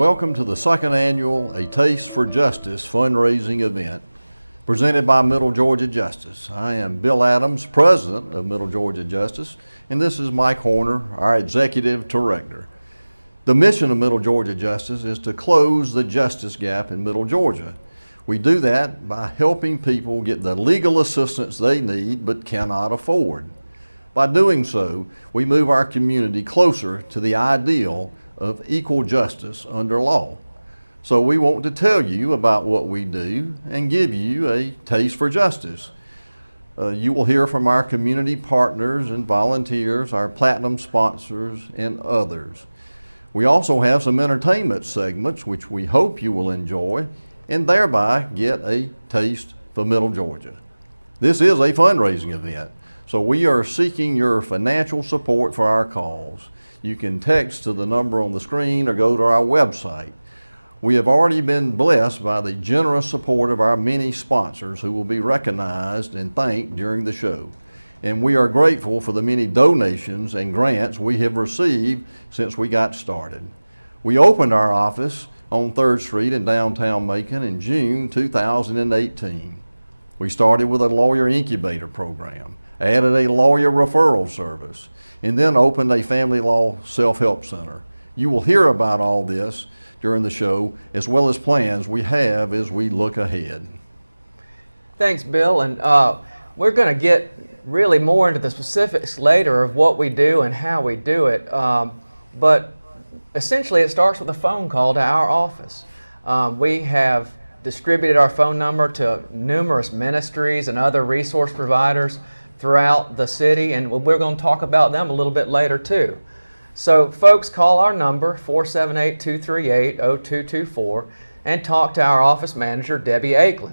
Welcome to the second annual A Taste for Justice fundraising event presented by Middle Georgia Justice. I am Bill Adams, President of Middle Georgia Justice, and this is Mike Horner, our Executive Director. The mission of Middle Georgia Justice is to close the justice gap in Middle Georgia. We do that by helping people get the legal assistance they need but cannot afford. By doing so, we move our community closer to the ideal of equal justice under law. So we want to tell you about what we do and give you a taste for justice. You will hear from our community partners and volunteers, our platinum sponsors, and others. We also have some entertainment segments which we hope you will enjoy and thereby get a taste for Middle Georgia. This is a fundraising event, so we are seeking your financial support for our cause. You can text to the number on the screen or go to our website. We have already been blessed by the generous support of our many sponsors who will be recognized and thanked during the show. And we are grateful for the many donations and grants we have received since we got started. We opened our office on 3rd Street in downtown Macon in June 2018. We started with a lawyer incubator program, added a lawyer referral service, and then opened a family law self-help center. You will hear about all this during the show, as well as plans we have as we look ahead. Thanks, Bill, and we're going to get really more into the specifics later of what we do and how we do it, but essentially it starts with a phone call to our office. We have distributed our phone number to numerous ministries and other resource providers throughout the city, and we're going to talk about them a little bit later too. So folks, call our number 478-238-0224 and talk to our office manager, Debbie Aiklin.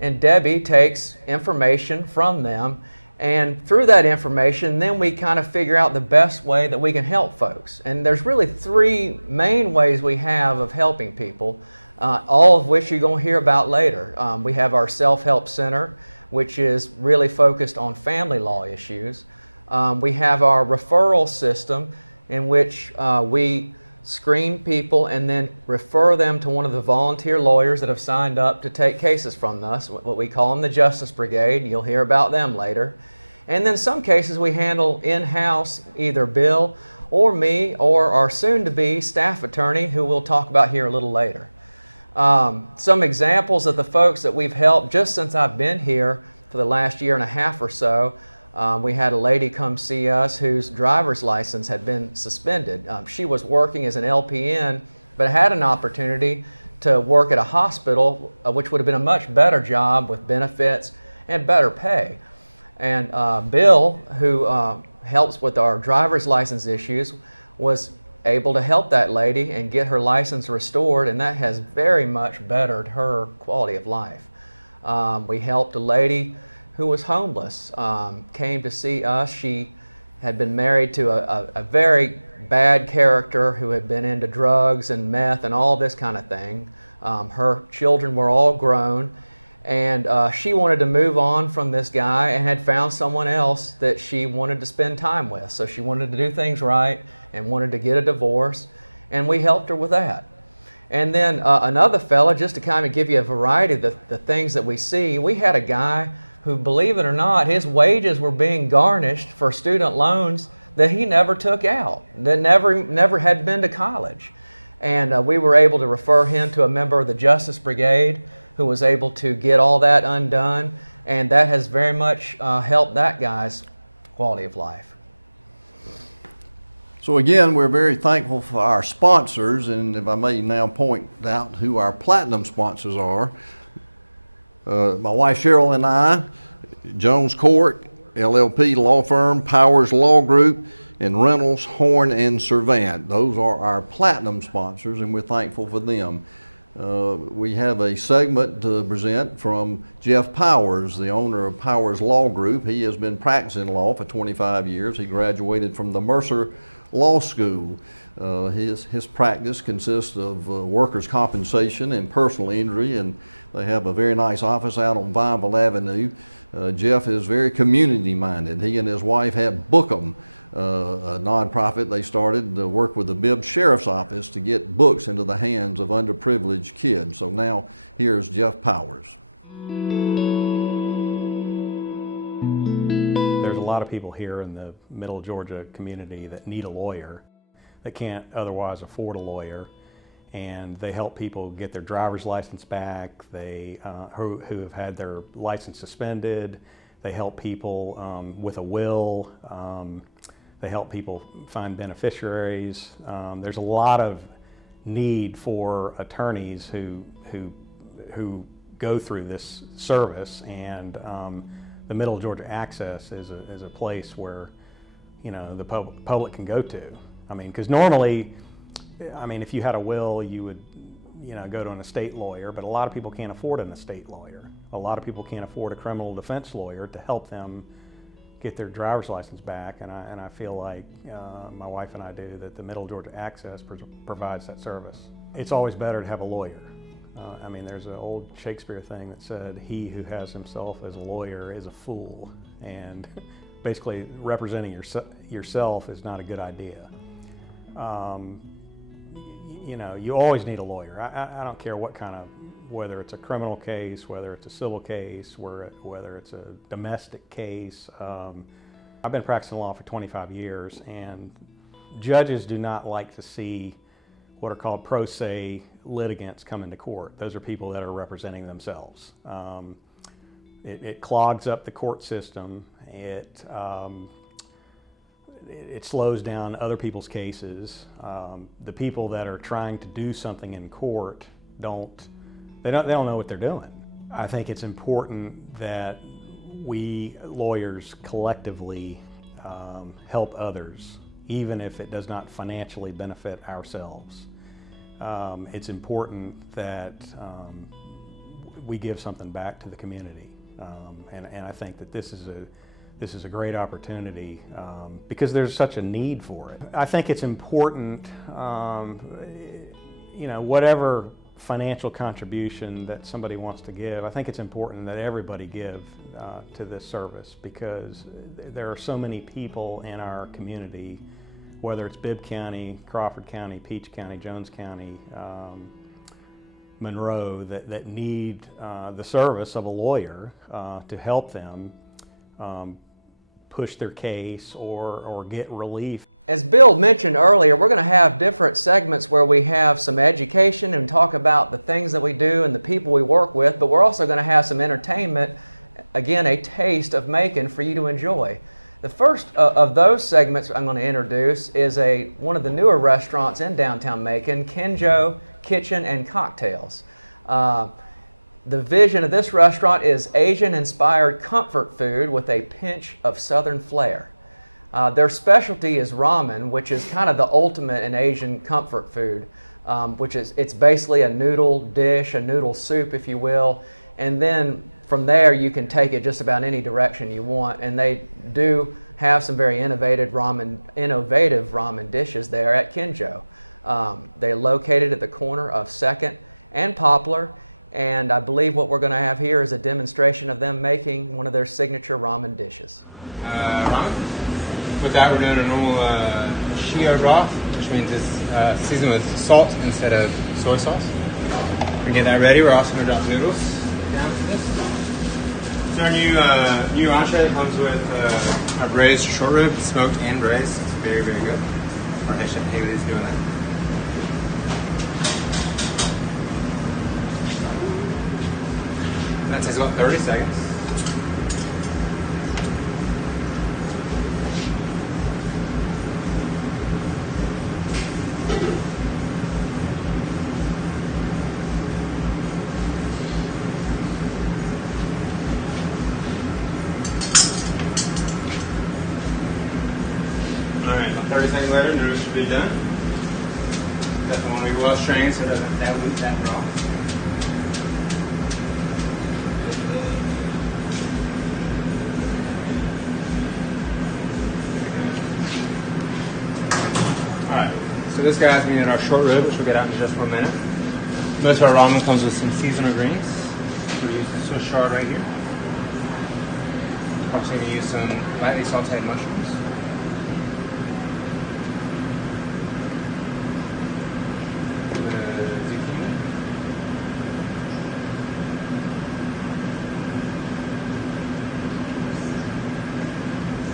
And Debbie takes information from them, and through that information then we kind of figure out the best way that we can help folks. And there's really 3 main ways we have of helping people, all of which you're going to hear about later. We have our self-help center, which is really focused on family law issues. We have our referral system in which we screen people and then refer them to one of the volunteer lawyers that have signed up to take cases from us, what we call them the Justice Brigade. You'll hear about them later. And then some cases we handle in-house, either Bill or me or our soon-to-be staff attorney, who we'll talk about here a little later. Some examples of the folks that we've helped just since I've been here for the last year and a half or so. We had a lady come see us whose driver's license had been suspended. She was working as an LPN, but had an opportunity to work at a hospital, which would have been a much better job with benefits and better pay. And Bill, who helps with our driver's license issues, was able to help that lady and get her license restored, and that has very much bettered her quality of life. We helped a lady who was homeless, came to see us. She had been married to a very bad character who had been into drugs and meth and all this kind of thing. Her children were all grown, and she wanted to move on from this guy and had found someone else that she wanted to spend time with. So she wanted to do things right and wanted to get a divorce, and we helped her with that. And then another fella, just to kind of give you a variety of the things that we see, we had a guy who, believe it or not, his wages were being garnished for student loans that he never took out, that never had been to college. And we were able to refer him to a member of the Justice Brigade who was able to get all that undone, and that has very much helped that guy's quality of life. So again, we're very thankful for our sponsors, and if I may now point out who our platinum sponsors are. My wife Cheryl and I, Jones Cork, LLP law firm, Powers Law Group, and Reynolds, Horn, and Servant. Those are our platinum sponsors, and we're thankful for them. We have a segment to present from Jeff Powers, the owner of Powers Law Group. He has been practicing law for 25 years. He graduated from the Mercer law school. His practice consists of workers' compensation and personal injury, and they have a very nice office out on Bible Avenue. Jeff is very community-minded. He and his wife have Bookham, a nonprofit they started to work with the Bibb Sheriff's Office to get books into the hands of underprivileged kids. So now here's Jeff Powers. There's a lot of people here in the Middle Georgia community that need a lawyer, that can't otherwise afford a lawyer, and they help people get their driver's license back, who have had their license suspended. They help people with a will. They help people find beneficiaries. There's a lot of need for attorneys who go through this service, and the Middle Georgia Access is a place where, you know, the public can go to. I mean, because normally, I mean, if you had a will, you would, you know, go to an estate lawyer, but a lot of people can't afford an estate lawyer. A lot of people can't afford a criminal defense lawyer to help them get their driver's license back, and I feel like my wife and I do, that the Middle Georgia Access provides that service. It's always better to have a lawyer. I mean, there's an old Shakespeare thing that said, "He who has himself as a lawyer is a fool," and basically representing yourself is not a good idea. You know, you always need a lawyer. I don't care what kind of, whether it's a criminal case, whether it's a civil case, whether it's a domestic case. I've been practicing law for 25 years, and judges do not like to see what are called pro se litigants come into court. Those are people that are representing themselves. It clogs up the court system. It slows down other people's cases. The people that are trying to do something in court don't know what they're doing. I think it's important that we lawyers collectively help others, even if it does not financially benefit ourselves. It's important that we give something back to the community, and I think that this is a great opportunity because there's such a need for it. I think it's important, you know, whatever financial contribution that somebody wants to give, I think it's important that everybody give to this service, because there are so many people in our community, whether it's Bibb County, Crawford County, Peach County, Jones County, Monroe, that need the service of a lawyer to help them push their case or get relief. As Bill mentioned earlier, we're going to have different segments where we have some education and talk about the things that we do and the people we work with, but we're also going to have some entertainment, again, a taste of Macon for you to enjoy. The first of those segments I'm going to introduce is one of the newer restaurants in downtown Macon, Kinjo Kitchen and Cocktails. The vision of this restaurant is Asian-inspired comfort food with a pinch of Southern flair. Their specialty is ramen, which is kind of the ultimate in Asian comfort food, it's basically a noodle dish, a noodle soup, if you will, and then from there you can take it just about any direction you want, and they do have some very innovative ramen dishes there at Kinjo. They're located at the corner of 2nd and Poplar, and I believe what we're going to have here is a demonstration of them making one of their signature ramen dishes. Ramen? With that, we're doing a normal shio broth, which means it's seasoned with salt instead of soy sauce. We get that ready. We're also going to drop noodles down to this. It's our new entree that comes with our braised short rib, smoked and braised. It's very, very good. Our head chef Hayiya is doing that. That takes about 30 seconds. Alright, about 30 seconds later, noodles should be done. Definitely want to be well strained so it doesn't dilute that broth. So this guy's being our short rib, which we'll get out in just 1 minute. Most of our ramen comes with some seasonal greens. We're using Swiss chard right here. Also going to use some lightly sauteed mushrooms. Zucchini.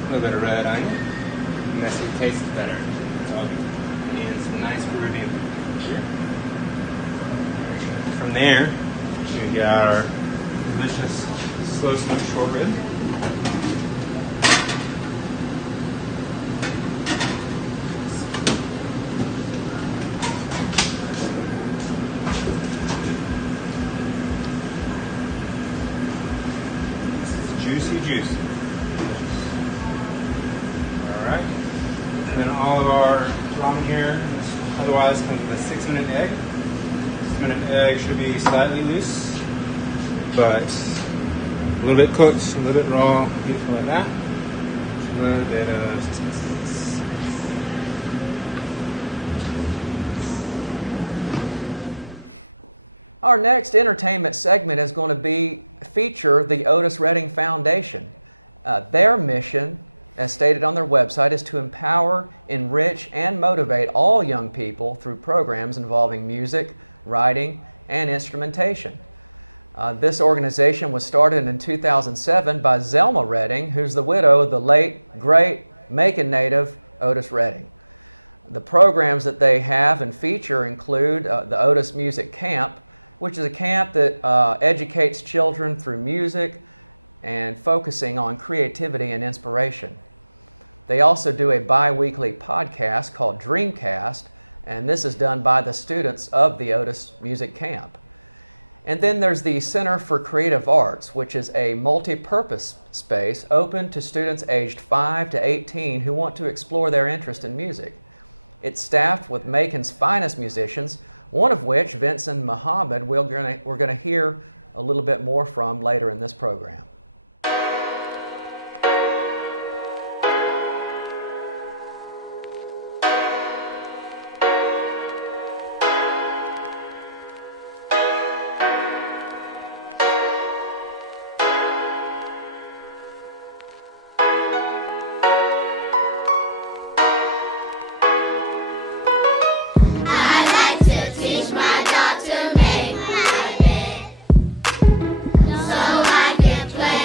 A little bit of red onion. Messy tastes better. And some nice Peruvian here. From there, we got our delicious slow smoked short rib. Juicy. Alright. And then all of our ramen here, otherwise comes with a 6-minute egg. 6-minute egg should be slightly loose, but a little bit cooked, a little bit raw, beautiful like that. A little bit of spices. Our next entertainment segment is going to feature the Otis Redding Foundation. Their mission, as stated on their website, is to empower, enrich, and motivate all young people through programs involving music, writing, and instrumentation. This organization was started in 2007 by Zelma Redding, who's the widow of the late, great Macon native Otis Redding. The programs that they have and feature include the Otis Music Camp, which is a camp that educates children through music and focusing on creativity and inspiration. They also do a bi-weekly podcast called Dreamcast, and this is done by the students of the Otis Music Camp. And then there's the Center for Creative Arts, which is a multi-purpose space open to students aged 5 to 18 who want to explore their interest in music. It's staffed with Macon's finest musicians, one of which, Vincent Muhammad, we're going to hear a little bit more from later in this program. So I can play.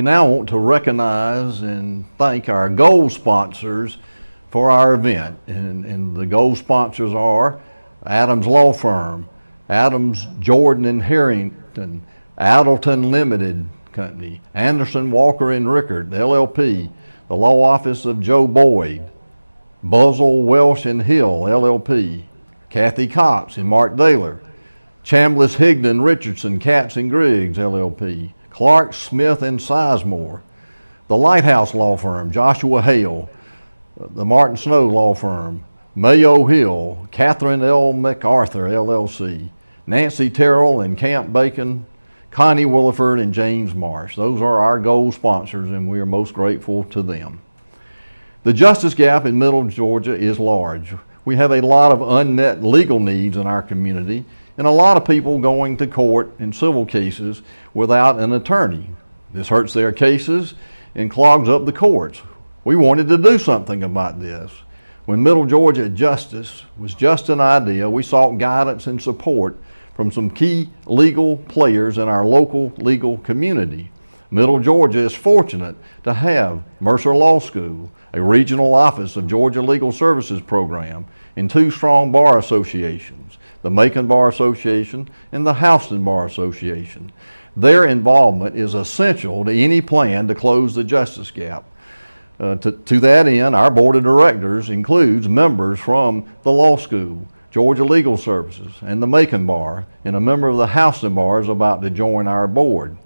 We now want to recognize and thank our gold sponsors for our event. And the gold sponsors are Adams Law Firm, Adams, Jordan and Harrington, Addleton Limited Company, Anderson, Walker and Rickard, LLP, the Law Office of Joe Boyd, Buzzell, Welsh and Hill, LLP, Kathy Cox and Mark Daler, Chambliss, Higdon, Richardson, Katz and Griggs, LLP, Clark, Smith and Sizemore, the Lighthouse Law Firm, Joshua Hale, the Martin Snow Law Firm, Mayo Hill, Catherine L. MacArthur, LLC, Nancy Terrell and Camp Bacon, Connie Williford and James Marsh. Those are our gold sponsors, and we are most grateful to them. The justice gap in Middle Georgia is large. We have a lot of unmet legal needs in our community, and a lot of people going to court in civil cases without an attorney. This hurts their cases and clogs up the courts. We wanted to do something about this. When Middle Georgia Justice was just an idea, we sought guidance and support from some key legal players in our local legal community. Middle Georgia is fortunate to have Mercer Law School, a regional office of Georgia Legal Services Program, and two strong bar associations, the Macon Bar Association and the Houston Bar Association. Their involvement is essential to any plan to close the justice gap. To that end, our board of directors includes members from the law school, Georgia Legal Services, and the Macon Bar, and a member of the Houston Bar is about to join our board.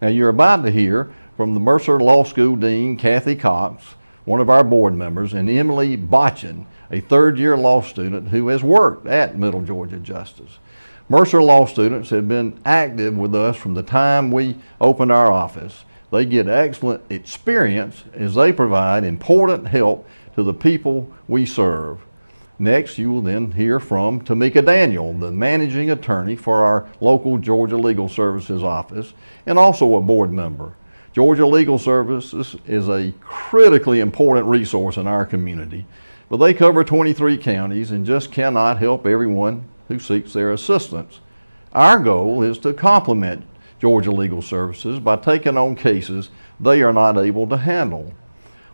Now, you're about to hear from the Mercer Law School Dean, Kathy Cox, one of our board members, and Emily Botchen, a third-year law student who has worked at Middle Georgia Justice. Mercer law students have been active with us from the time we opened our office. They get excellent experience as they provide important help to the people we serve. Next, you will then hear from Tomieka Daniel, the managing attorney for our local Georgia Legal Services office and also a board member. Georgia Legal Services is a critically important resource in our community, but they cover 23 counties and just cannot help everyone who seeks their assistance. Our goal is to complement Georgia Legal Services by taking on cases they are not able to handle.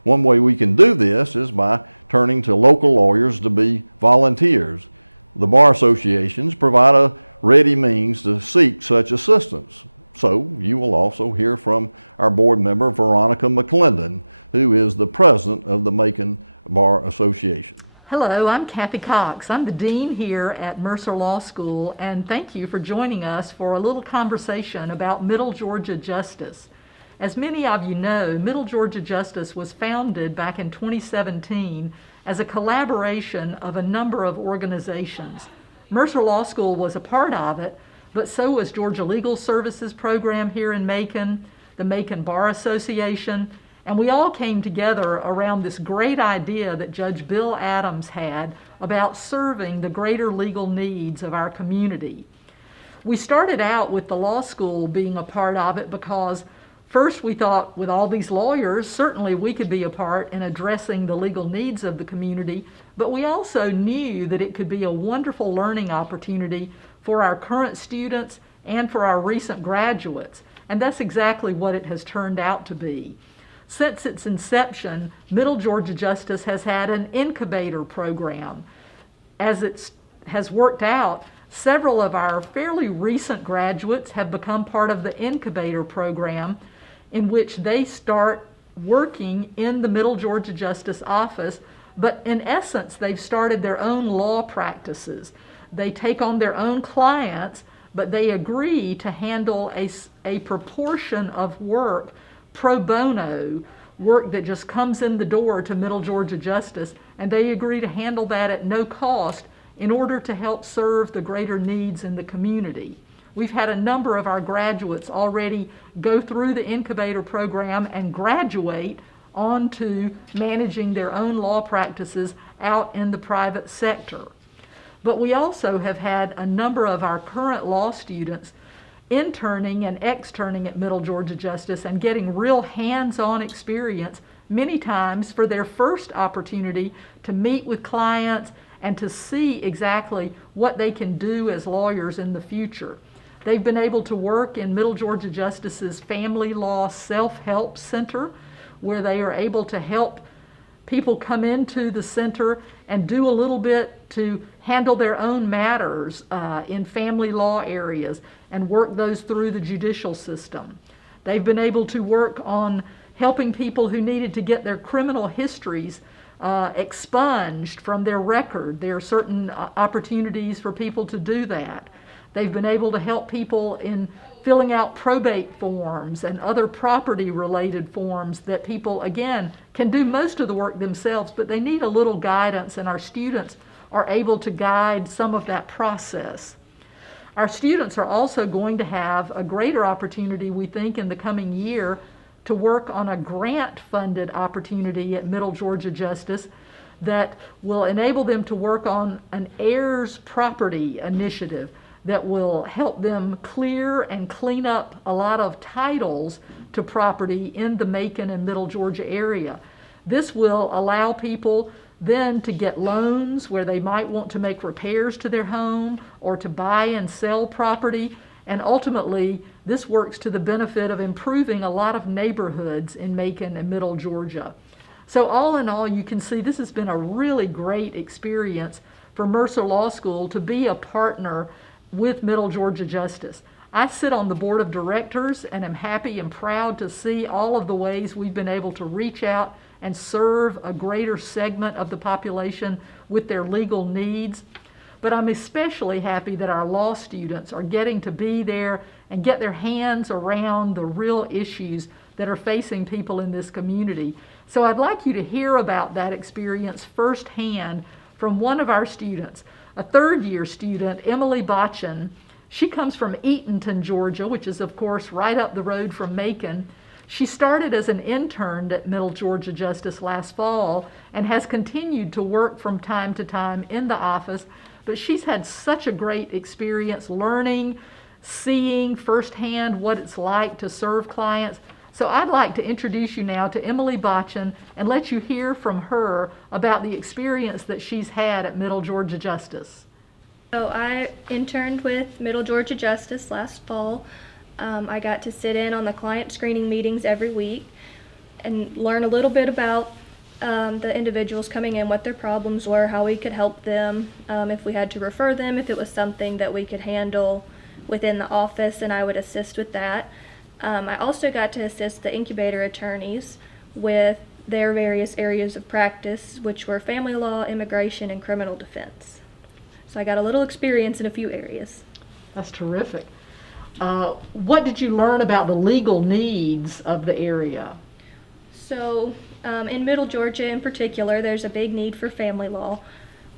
One way we can do this is by turning to local lawyers to be volunteers. The bar associations provide a ready means to seek such assistance. So you will also hear from our board member, Veronica McClendon, who is the president of the Macon Bar Association. Hello, I'm Kathy Cox. I'm the dean here at Mercer Law School, and thank you for joining us for a little conversation about Middle Georgia Justice. As many of you know, Middle Georgia Justice was founded back in 2017 as a collaboration of a number of organizations. Mercer Law School was a part of it, but so was Georgia Legal Services Program here in Macon, the Macon Bar Association, and we all came together around this great idea that Judge Bill Adams had about serving the greater legal needs of our community. We started out with the law school being a part of it because first we thought with all these lawyers, certainly we could be a part in addressing the legal needs of the community, but we also knew that it could be a wonderful learning opportunity for our current students and for our recent graduates, and that's exactly what it has turned out to be. Since its inception, Middle Georgia Justice has had an incubator program. As it has worked out, several of our fairly recent graduates have become part of the incubator program, in which they start working in the Middle Georgia Justice office, but in essence, they've started their own law practices. They take on their own clients, but they agree to handle a proportion of work pro bono, work that just comes in the door to Middle Georgia Justice, and they agree to handle that at no cost in order to help serve the greater needs in the community. We've had a number of our graduates already go through the incubator program and graduate onto managing their own law practices out in the private sector. But we also have had a number of our current law students interning and externing at Middle Georgia Justice and getting real hands-on experience, many times for their first opportunity to meet with clients and to see exactly what they can do as lawyers in the future. They've been able to work in Middle Georgia Justice's Family Law Self-Help Center, where they are able to help people come into the center and do a little bit to handle their own matters in family law areas and work those through the judicial system. They've been able to work on helping people who needed to get their criminal histories expunged from their record. There are certain opportunities for people to do that. They've been able to help people in filling out probate forms and other property-related forms that people, again, can do most of the work themselves, but they need a little guidance, and our students are able to guide some of that process. Our students are also going to have a greater opportunity, we think, in the coming year to work on a grant-funded opportunity at Middle Georgia Justice that will enable them to work on an heirs property initiative that will help them clear and clean up a lot of titles to property in the Macon and Middle Georgia area. This will allow people then to get loans where they might want to make repairs to their home or to buy and sell property, and ultimately this works to the benefit of improving a lot of neighborhoods in Macon and Middle Georgia. So all in all, you can see this has been a really great experience for Mercer Law School to be a partner with Middle Georgia Justice. I sit on the board of directors and am happy and proud to see all of the ways we've been able to reach out and serve a greater segment of the population with their legal needs. But I'm especially happy that our law students are getting to be there and get their hands around the real issues that are facing people in this community. So I'd like you to hear about that experience firsthand from one of our students, a third-year student, Emily Botchen. She comes from Eatonton, Georgia, which is, of course, right up the road from Macon. She started as an intern at Middle Georgia Justice last fall and has continued to work from time to time in the office, but she's had such a great experience learning, seeing firsthand what it's like to serve clients. So I'd like to introduce you now to Emily Botchen and let you hear from her about the experience that she's had at Middle Georgia Justice. So I interned with Middle Georgia Justice last fall. I got to sit in on the client screening meetings every week and learn a little bit about the individuals coming in, what their problems were, how we could help them, if we had to refer them, if it was something that we could handle within the office, and I would assist with that. I also got to assist the incubator attorneys with their various areas of practice, which were family law, immigration, and criminal defense. So I got a little experience in a few areas. That's terrific. What did you learn about the legal needs of the area? So in Middle Georgia in particular, there's a big need for family law.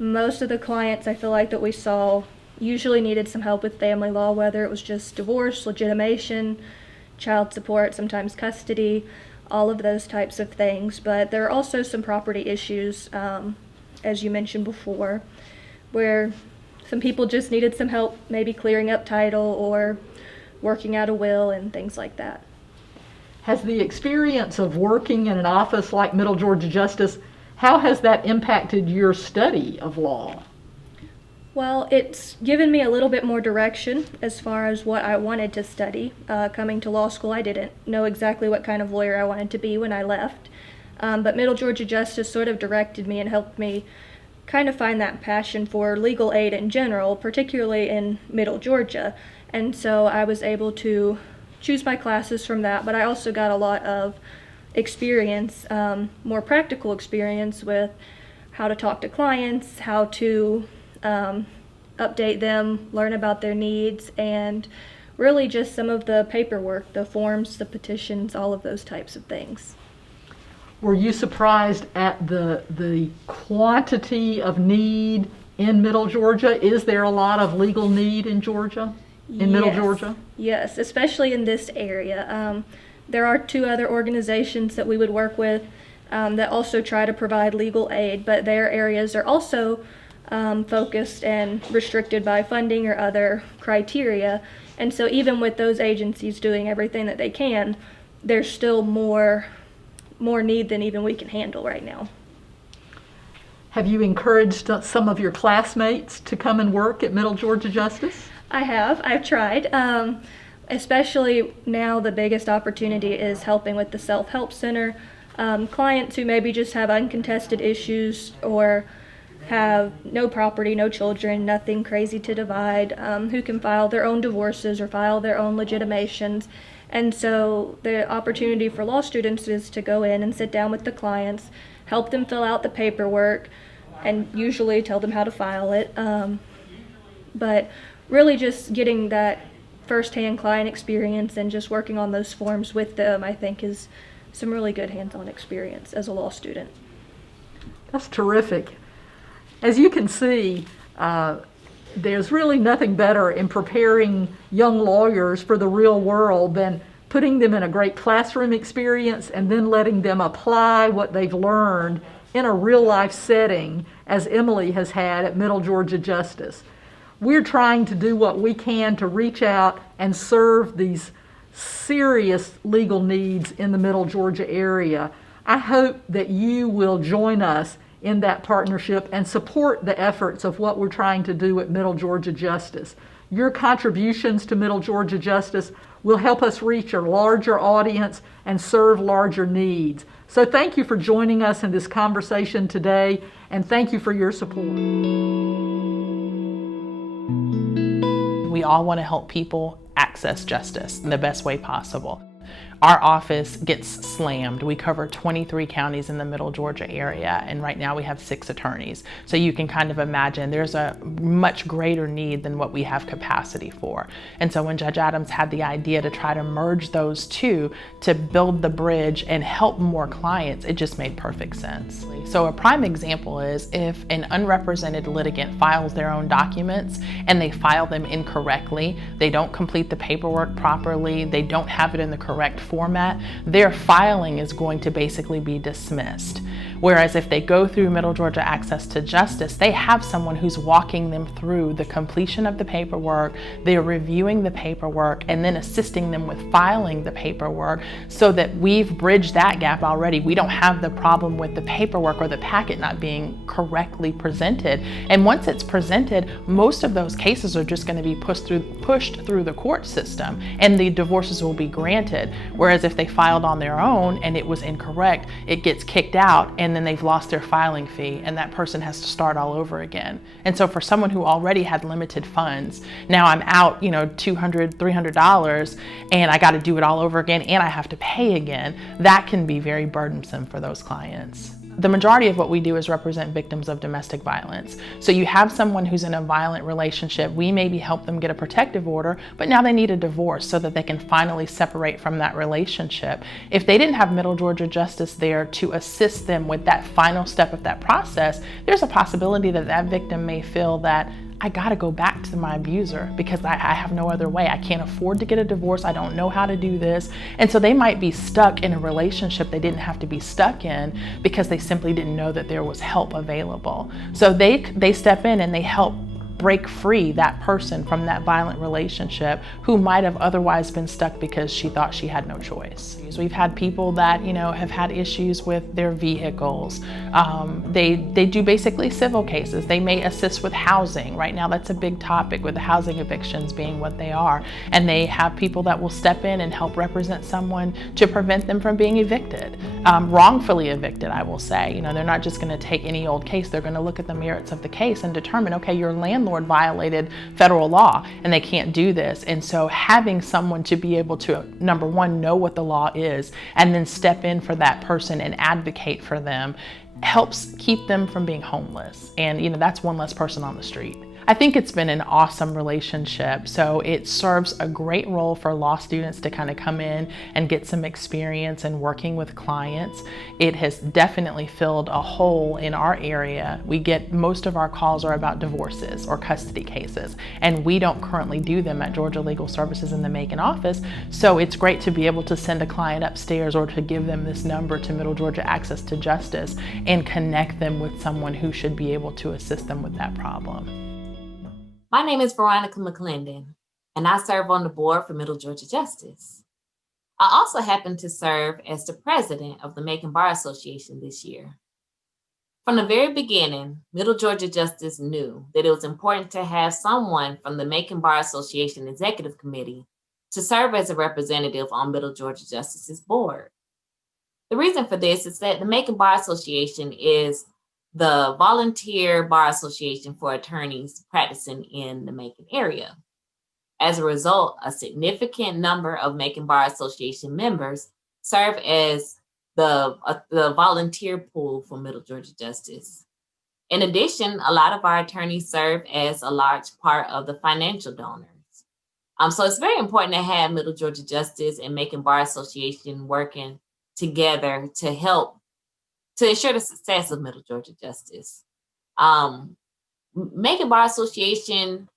Most of the clients I feel like that we saw usually needed some help with family law, whether it was just divorce, legitimation, child support, sometimes custody, all of those types of things. But there are also some property issues, as you mentioned before, where some people just needed some help maybe clearing up title or working out a will and things like that. Has the experience of working in an office like Middle Georgia Justice, how has that impacted your study of law? Well, it's given me a little bit more direction as far as what I wanted to study. Coming to law school, I didn't know exactly what kind of lawyer I wanted to be when I left. But Middle Georgia Justice sort of directed me and helped me kind of find that passion for legal aid in general, particularly in Middle Georgia. And so I was able to choose my classes from that, but I also got a lot of experience, more practical experience with how to talk to clients, how to update them, learn about their needs, and really just some of the paperwork, the forms, the petitions, all of those types of things. Were you surprised at the quantity of need in Middle Georgia? Is there a lot of legal need in Georgia, in Middle Georgia? Yes, especially in this area. There are 2 other organizations that we would work with that also try to provide legal aid, but their areas are also focused and restricted by funding or other criteria. And so even with those agencies doing everything that they can, there's still more need than even we can handle right now. Have you encouraged some of your classmates to come and work at Middle Georgia Justice? I have. I've tried. Especially now, the biggest opportunity is helping with the self-help center. Clients who maybe just have uncontested issues or have no property, no children, nothing crazy to divide, who can file their own divorces or file their own legitimations. And so the opportunity for law students is to go in and sit down with the clients, help them fill out the paperwork, and usually tell them how to file it. But really just getting that first-hand client experience and just working on those forms with them, I think, is some really good hands-on experience as a law student. That's terrific. As you can see, there's really nothing better in preparing young lawyers for the real world than putting them in a great classroom experience and then letting them apply what they've learned in a real-life setting, as Emily has had at Middle Georgia Justice. We're trying to do what we can to reach out and serve these serious legal needs in the Middle Georgia area. I hope that you will join us in that partnership and support the efforts of what we're trying to do at Middle Georgia Justice. Your contributions to Middle Georgia Justice will help us reach a larger audience and serve larger needs. So thank you for joining us in this conversation today, and thank you for your support. We all want to help people access justice in the best way possible. Our office gets slammed. We cover 23 counties in the Middle Georgia area, and right now we have 6 attorneys. So you can kind of imagine there's a much greater need than what we have capacity for. And so when Judge Adams had the idea to try to merge those two to build the bridge and help more clients, it just made perfect sense. So a prime example is if an unrepresented litigant files their own documents and they file them incorrectly, they don't complete the paperwork properly, they don't have it in the correct format, their filing is going to basically be dismissed. Whereas if they go through Middle Georgia Access to Justice, they have someone who's walking them through the completion of the paperwork, they're reviewing the paperwork, and then assisting them with filing the paperwork so that we've bridged that gap already. We don't have the problem with the paperwork or the packet not being correctly presented. And once it's presented, most of those cases are just going to be pushed through the court system, and the divorces will be granted. Whereas if they filed on their own and it was incorrect, it gets kicked out and then they've lost their filing fee and that person has to start all over again. And so for someone who already had limited funds, now I'm out, $200, $300 and I got to do it all over again and I have to pay again. That can be very burdensome for those clients. The majority of what we do is represent victims of domestic violence. So you have someone who's in a violent relationship, we maybe help them get a protective order, but now they need a divorce so that they can finally separate from that relationship. If they didn't have Middle Georgia Justice there to assist them with that final step of that process, there's a possibility that that victim may feel that I gotta go back to my abuser because I have no other way. I can't afford to get a divorce. I don't know how to do this. And so they might be stuck in a relationship they didn't have to be stuck in because they simply didn't know that there was help available. So they step in and they help break free that person from that violent relationship who might have otherwise been stuck because she thought she had no choice. We've had people that have had issues with their vehicles. They do basically civil cases. They may assist with housing. Right now that's a big topic with the housing evictions being what they are. And they have people that will step in and help represent someone to prevent them from being evicted. Wrongfully evicted, I will say. They're not just going to take any old case. They're going to look at the merits of the case and determine, okay, your landlord violated federal law and they can't do this. And so having someone to be able to, number one, know what the law is and then step in for that person and advocate for them helps keep them from being homeless. And that's one less person on the street. I think it's been an awesome relationship. So it serves a great role for law students to kind of come in and get some experience in working with clients. It has definitely filled a hole in our area. Most of our calls are about divorces or custody cases, and we don't currently do them at Georgia Legal Services in the Macon office. So it's great to be able to send a client upstairs or to give them this number to Middle Georgia Access to Justice and connect them with someone who should be able to assist them with that problem. My name is Veronica McClendon, and I serve on the board for Middle Georgia Justice. I also happen to serve as the president of the Macon Bar Association this year. From the very beginning, Middle Georgia Justice knew that it was important to have someone from the Macon Bar Association Executive Committee to serve as a representative on Middle Georgia Justice's board. The reason for this is that the Macon Bar Association is the volunteer bar association for attorneys practicing in the Macon area. As a result, a significant number of Macon Bar Association members serve as the volunteer pool for Middle Georgia Justice. In addition, a lot of our attorneys serve as a large part of the financial donors. So it's very important to have Middle Georgia Justice and Macon Bar Association working together to help to ensure the success of Middle Georgia Justice. Macon Bar Association,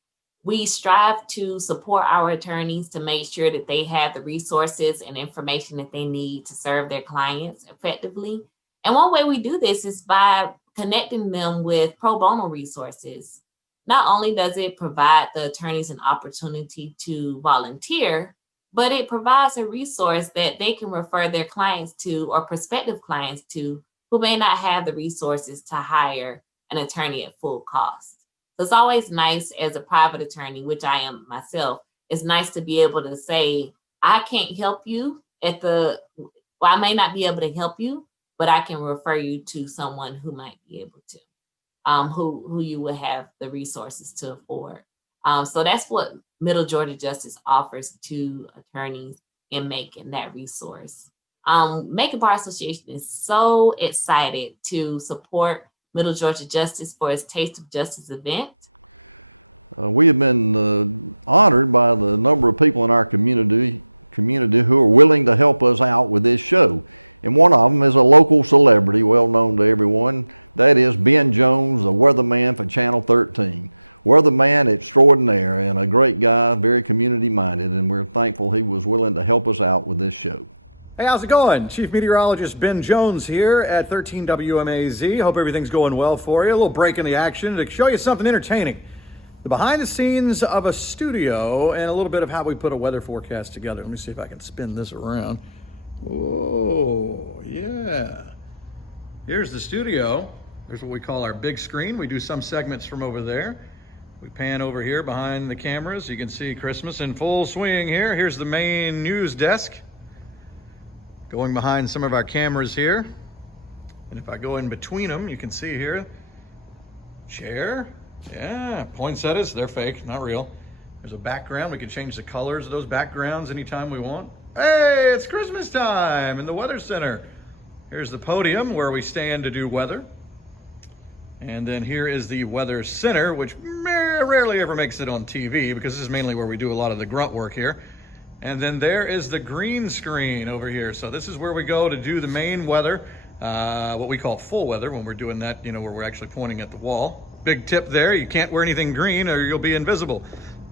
we strive to support our attorneys to make sure that they have the resources and information that they need to serve their clients effectively. And one way we do this is by connecting them with pro bono resources. Not only does it provide the attorneys an opportunity to volunteer, but it provides a resource that they can refer their clients to or prospective clients to who may not have the resources to hire an attorney at full cost. So it's always nice as a private attorney, which I am myself, it's nice to be able to say, I can't help you I may not be able to help you, but I can refer you to someone who might be able to, who you would have the resources to afford. So that's what Middle Georgia Justice offers to attorneys in Macon, that resource. Macon Bar Association is so excited to support Middle Georgia Justice for its Taste of Justice event. We have been honored by the number of people in our community who are willing to help us out with this show. And one of them is a local celebrity, well known to everyone. That is Ben Jones, the weatherman for Channel 13. Weatherman extraordinaire and a great guy, very community minded, and we're thankful he was willing to help us out with this show. Hey, how's it going? Chief Meteorologist Ben Jones here at 13 WMAZ. Hope everything's going well for you. A little break in the action to show you something entertaining. The behind the scenes of a studio and a little bit of how we put a weather forecast together. Let me see if I can spin this around. Oh, yeah. Here's the studio. There's what we call our big screen. We do some segments from over there. We pan over here behind the cameras. You can see Christmas in full swing here. Here's the main news desk. Going behind some of our cameras here. And if I go in between them, you can see here, chair. Yeah, poinsettias, they're fake, not real. There's a background. We can change the colors of those backgrounds anytime we want. Hey, it's Christmas time in the Weather Center. Here's the podium where we stand to do weather. And then here is the Weather Center, which rarely ever makes it on TV because this is mainly where we do a lot of the grunt work here. And then there is the green screen over here. So this is where we go to do the main weather, what we call full weather when we're doing that, where we're actually pointing at the wall. Big tip there, you can't wear anything green or you'll be invisible.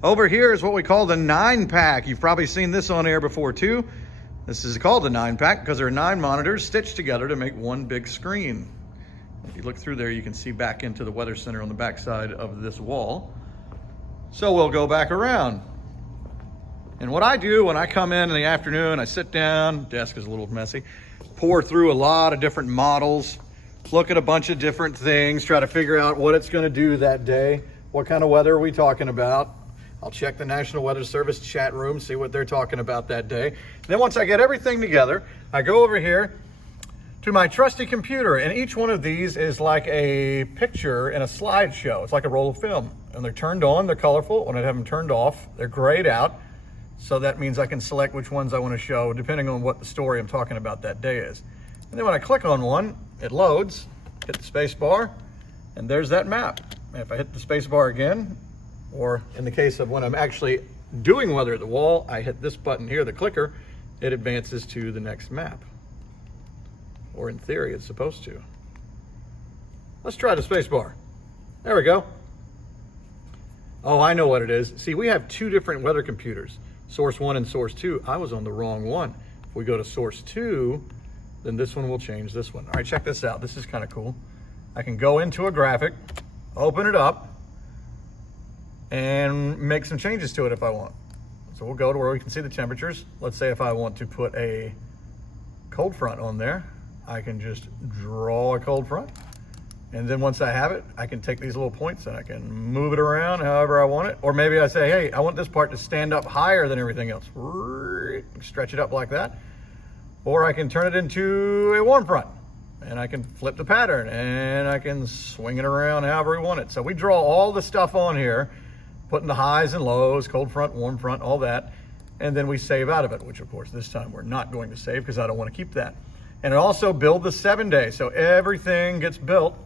Over here is what we call the 9-pack. You've probably seen this on air before too. This is called the 9-pack because there are 9 monitors stitched together to make one big screen. If you look through there, you can see back into the Weather Center on the back side of this wall. So we'll go back around. And what I do when I come in the afternoon, I sit down, desk is a little messy, pour through a lot of different models, look at a bunch of different things, try to figure out what it's going to do that day, what kind of weather are we talking about. I'll check the National Weather Service chat room, see what they're talking about that day. And then once I get everything together, I go over here to my trusty computer, and each one of these is like a picture in a slideshow. It's like a roll of film. When they're turned on, they're colorful. When I have them turned off, they're grayed out. So that means I can select which ones I want to show depending on what the story I'm talking about that day is. And then when I click on one, it loads, hit the space bar, and there's that map. And if I hit the space bar again, or in the case of when I'm actually doing weather at the wall, I hit this button here, the clicker, it advances to the next map. Or in theory, it's supposed to. Let's try the space bar. There we go. Oh, I know what it is. See, we have 2 different weather computers. Source 1 and Source 2. I was on the wrong one. If we go to Source 2, then this one will change this one. All right, check this out. This is kind of cool. I can go into a graphic, open it up, and make some changes to it if I want. So we'll go to where we can see the temperatures. Let's say if I want to put a cold front on there, I can just draw a cold front And then once I have it, I can take these little points and I can move it around however I want it. Or maybe I say, hey, I want this part to stand up higher than everything else. Stretch it up like that. Or I can turn it into a warm front. And I can flip the pattern and I can swing it around however we want it. So we draw all the stuff on here, putting the highs and lows, cold front, warm front, all that. And then we save out of it, which of course this time we're not going to save because I don't want to keep that. And it also builds the 7-day. So everything gets built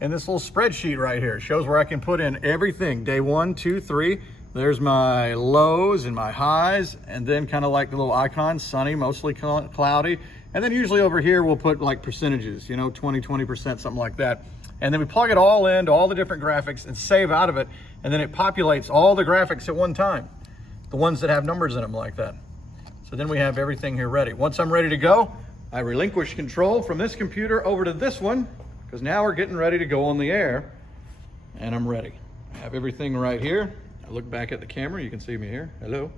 in this little spreadsheet right here. It shows where I can put in everything. Day 1, 2, 3. There's my lows and my highs, and then kind of like the little icons, sunny, mostly cloudy. And then usually over here we'll put like percentages, 20%, something like that. And then we plug it all into all the different graphics and save out of it. And then it populates all the graphics at one time, the ones that have numbers in them like that. So then we have everything here ready. Once I'm ready to go, I relinquish control from this computer over to this one, because now we're getting ready to go on the air, and I'm ready. I have everything right here. I look back at the camera, you can see me here, hello,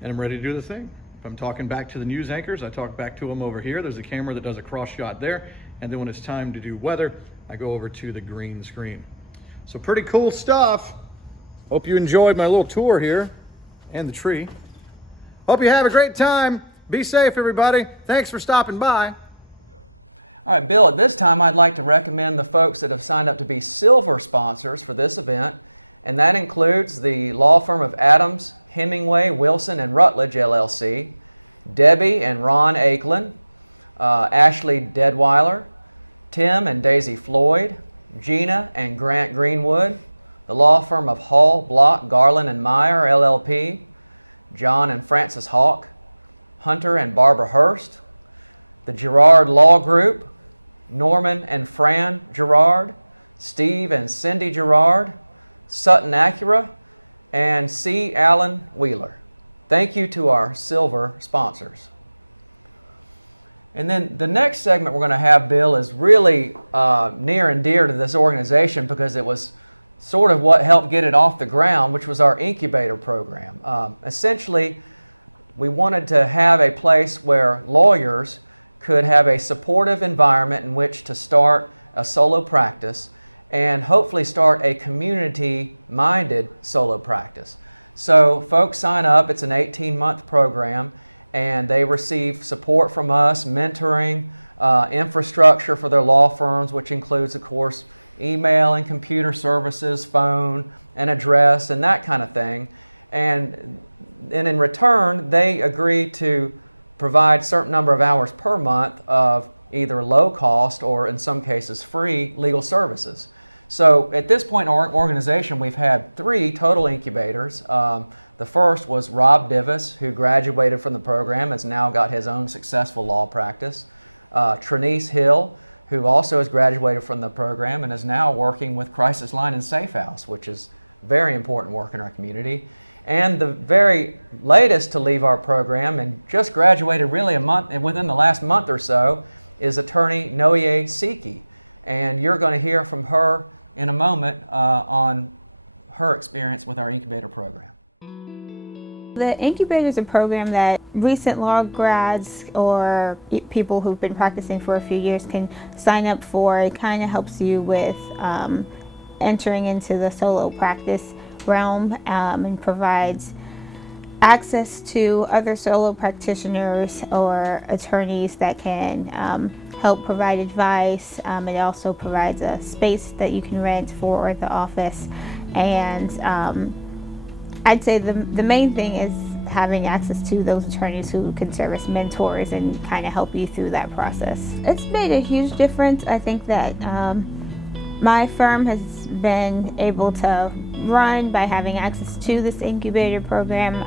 and I'm ready to do the thing. If I'm talking back to the news anchors, I talk back to them over here. There's a camera that does a cross shot there, and then when it's time to do weather, I go over to the green screen. So pretty cool stuff. Hope you enjoyed my little tour here, and the tree. Hope you have a great time. Be safe, everybody. Thanks for stopping by. All right, Bill, at this time I'd like to recommend the folks that have signed up to be silver sponsors for this event, and that includes the law firm of Adams, Hemingway, Wilson, and Rutledge, LLC, Debbie and Ron Akelin, Ashley Deadweiler, Tim and Daisy Floyd, Gina and Grant Greenwood, the law firm of Hall, Block, Garland, and Meyer, LLP, John and Francis Hawk, Hunter and Barbara Hurst, the Gerard Law Group, Norman and Fran Gerard, Steve and Cindy Gerard, Sutton Acura, and C. Allen Wheeler. Thank you to our silver sponsors. And then the next segment we're going to have, Bill, is really near and dear to this organization because it was sort of what helped get it off the ground, which was our incubator program. Essentially, we wanted to have a place where lawyers could have a supportive environment in which to start a solo practice and hopefully start a community-minded solo practice. So folks sign up. It's an 18-month program, and they receive support from us, mentoring, infrastructure for their law firms, which includes, of course, email and computer services, phone, and address, and that kind of thing. And in return, they agree to provide a certain number of hours per month of either low cost or in some cases free legal services. So at this point in our organization, we've had 3 total incubators. The first was Rob Divis, who graduated from the program, has now got his own successful law practice. Trinice Hill, who also has graduated from the program and is now working with Crisis Line and Safe House, which is very important work in our community. And the very latest to leave our program and just graduated really within the last month or so is attorney Nyonohweah Seekie. And you're going to hear from her in a moment on her experience with our incubator program. The incubator is a program that recent law grads or people who've been practicing for a few years can sign up for. It kind of helps you with entering into the solo practice realm and provides access to other solo practitioners or attorneys that can help provide advice. It also provides a space that you can rent for the office, and I'd say the main thing is having access to those attorneys who can serve as mentors and kind of help you through that process. It's made a huge difference. I think that my firm has been able to run by having access to this incubator program,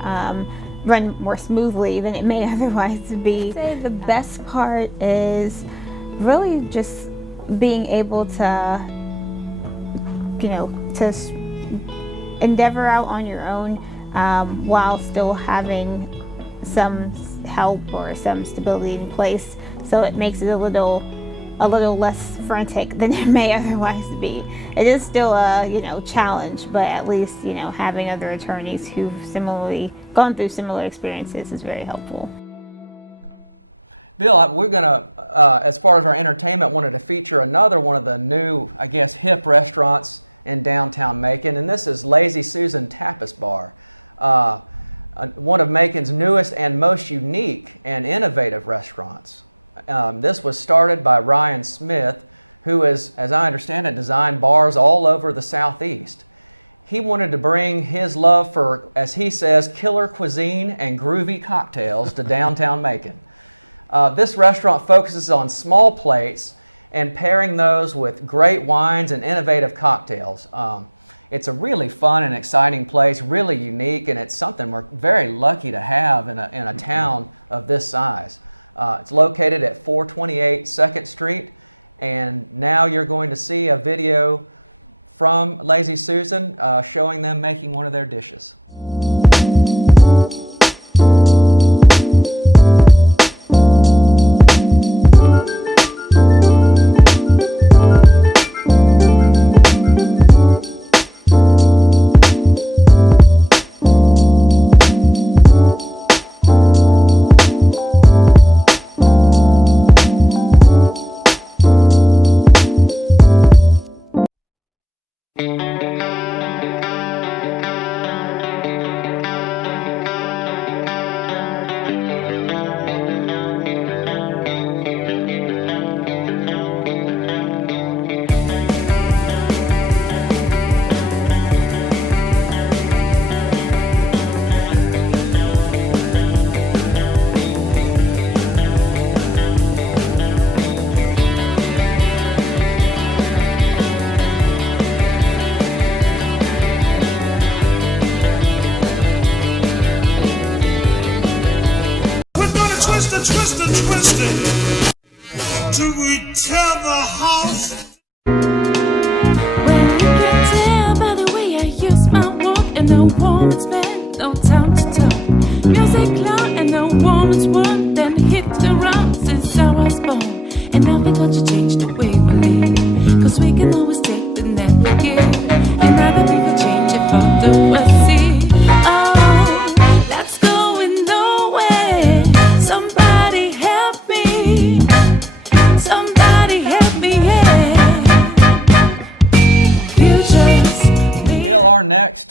run more smoothly than it may otherwise be. I'd say the best part is really just being able to, to endeavor out on your own while still having some help or some stability in place. So it makes it a little less frantic than it may otherwise be. It is still a challenge, but at least having other attorneys who've similarly gone through similar experiences is very helpful. Bill, we're gonna, as far as our entertainment, wanted to feature another one of the new, I guess, hip restaurants in downtown Macon, and this is Lazy Susan Tapas Bar. One of Macon's newest and most unique and innovative restaurants. This was started by Ryan Smith, who is, as I understand it, designed bars all over the Southeast. He wanted to bring his love for, as he says, killer cuisine and groovy cocktails to downtown Macon. This restaurant focuses on small plates and pairing those with great wines and innovative cocktails. It's a really fun and exciting place, really unique, and it's something we're very lucky to have in a town of this size. It's located at 428 2nd Street, and now you're going to see a video from Lazy Susan showing them making one of their dishes.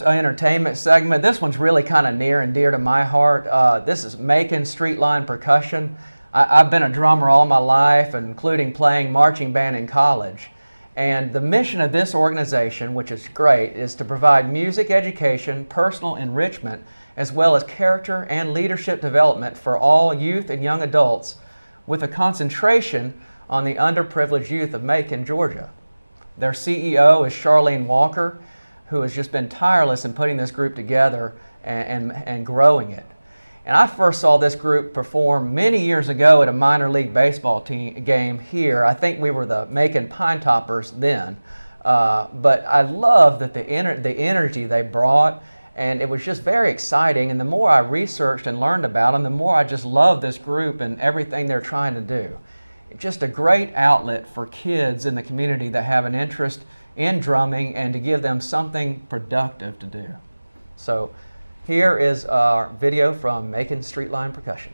Entertainment segment. This one's really kind of near and dear to my heart. This is Macon Streetline Percussion. I've been a drummer all my life, including playing marching band in college. And the mission of this organization, which is great, is to provide music education, personal enrichment, as well as character and leadership development for all youth and young adults, with a concentration on the underprivileged youth of Macon, Georgia. Their CEO is Charlene Walker, who has just been tireless in putting this group together and growing it. And I first saw this group perform many years ago at a minor league baseball game here. I think we were the Macon Pine Toppers then. But I love that the energy they brought, and it was just very exciting. And the more I researched and learned about them, the more I just love this group and everything they're trying to do. It's just a great outlet for kids in the community that have an interest in drumming and to give them something productive to do. So here is our video from Macon Streetline Percussion.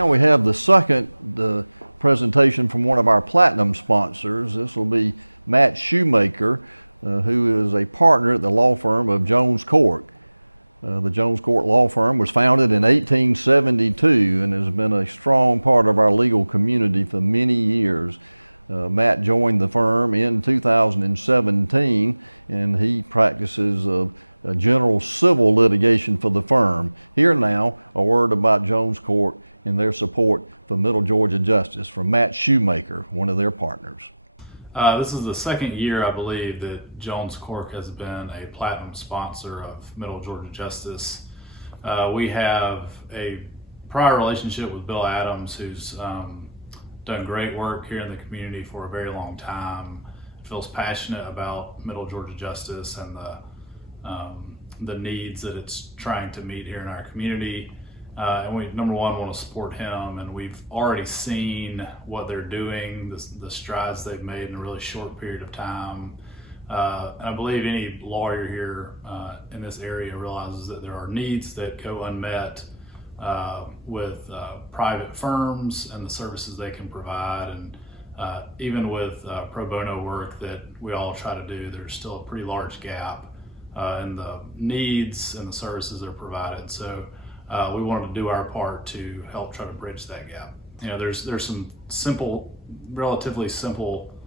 Now we have the second presentation from one of our platinum sponsors. This will be Matt Shoemaker, who is a partner at the law firm of Jones Cork. The Jones Cork law firm was founded in 1872 and has been a strong part of our legal community for many years. Matt joined the firm in 2017, and he practices general civil litigation for the firm. Here now, a word about Jones Cork and their support for Middle Georgia Justice from Matt Shoemaker, one of their partners. This is the second year, I believe, that Jones Cork has been a platinum sponsor of Middle Georgia Justice. We have a prior relationship with Bill Adams, who's done great work here in the community for a very long time, feels passionate about Middle Georgia Justice and the needs that it's trying to meet here in our community. And we, number one, want to support him, and we've already seen what they're doing, the strides they've made in a really short period of time. And I believe any lawyer here in this area realizes that there are needs that go unmet with private firms and the services they can provide. And even with pro bono work that we all try to do, there's still a pretty large gap in the needs and the services that are provided. So we wanted to do our part to help try to bridge that gap. You know, there's some simple, relatively simple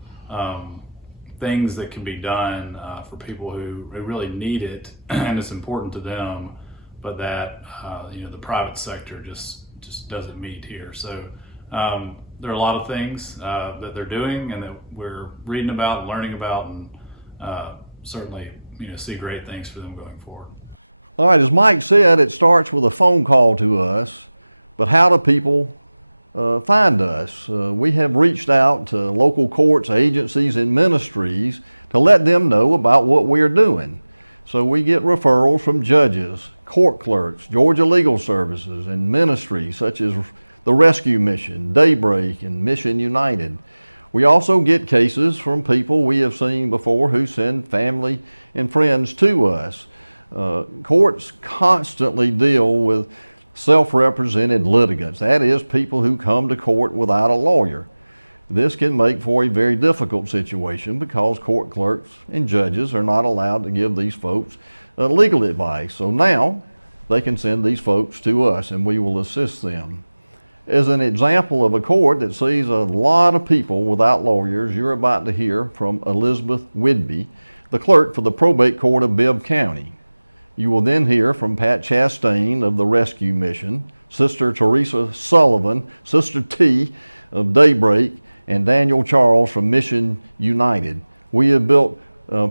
things that can be done for people who really need it and it's important to them, but that the private sector just doesn't meet here. So there are a lot of things that they're doing and that we're reading about and learning about, and certainly see great things for them going forward. All right, as Mike said, it starts with a phone call to us, but how do people find us? We have reached out to local courts, agencies, and ministries to let them know about what we're doing. So we get referrals from judges, court clerks, Georgia Legal Services, and ministries such as the Rescue Mission, Daybreak, and Mission United. We also get cases from people we have seen before who send family and friends to us. Courts constantly deal with self-represented litigants. That is, people who come to court without a lawyer. This can make for a very difficult situation because court clerks and judges are not allowed to give these folks legal advice. So now they can send these folks to us and we will assist them. As an example of a court that sees a lot of people without lawyers, you're about to hear from Elizabeth Whidbey, the clerk for the probate court of Bibb County. You will then hear from Patt Chastain of the Rescue Mission, Sister Theresa Sullivan, Sister T of Daybreak, and Daniel Charles from Mission United. We have built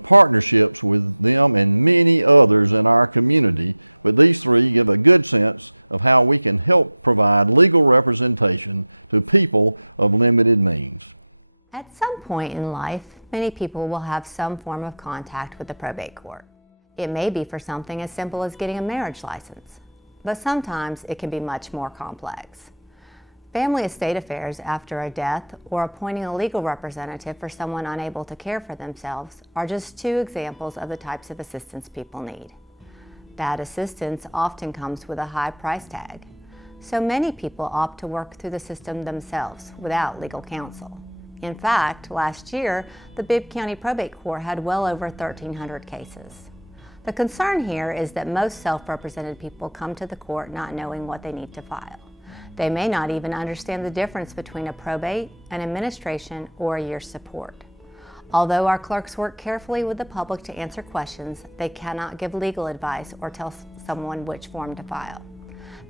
partnerships with them and many others in our community, but these three give a good sense of how we can help provide legal representation to people of limited means. At some point in life, many people will have some form of contact with the probate court. It may be for something as simple as getting a marriage license, but sometimes it can be much more complex. Family estate affairs after a death or appointing a legal representative for someone unable to care for themselves are just two examples of the types of assistance people need. That assistance often comes with a high price tag, so many people opt to work through the system themselves without legal counsel. In fact, last year, the Bibb County Probate Court had well over 1,300 cases. The concern here is that most self-represented people come to the court not knowing what they need to file. They may not even understand the difference between a probate, an administration, or a year's support. Although our clerks work carefully with the public to answer questions, they cannot give legal advice or tell someone which form to file.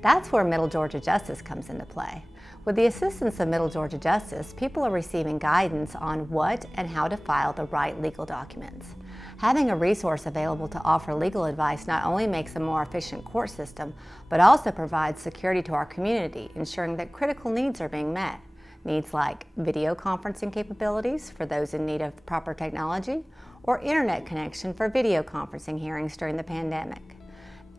That's where Middle Georgia Justice comes into play. With the assistance of Middle Georgia Justice, people are receiving guidance on what and how to file the right legal documents. Having a resource available to offer legal advice not only makes a more efficient court system, but also provides security to our community, ensuring that critical needs are being met. Needs like video conferencing capabilities for those in need of proper technology, or internet connection for video conferencing hearings during the pandemic.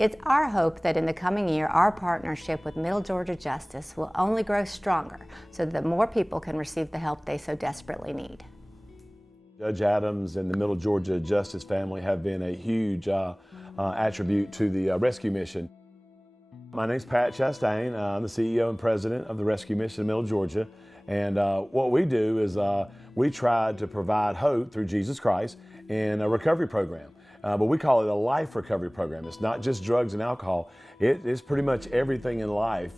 It's our hope that in the coming year, our partnership with Middle Georgia Justice will only grow stronger so that more people can receive the help they so desperately need. Judge Adams and the Middle Georgia Justice family have been a huge attribute to the rescue mission. My name's Patt Chastain. I'm the CEO and president of the Rescue Mission of Middle Georgia. And what we do is we try to provide hope through Jesus Christ in a recovery program. But we call it a life recovery program. It's not just drugs and alcohol. It is pretty much everything in life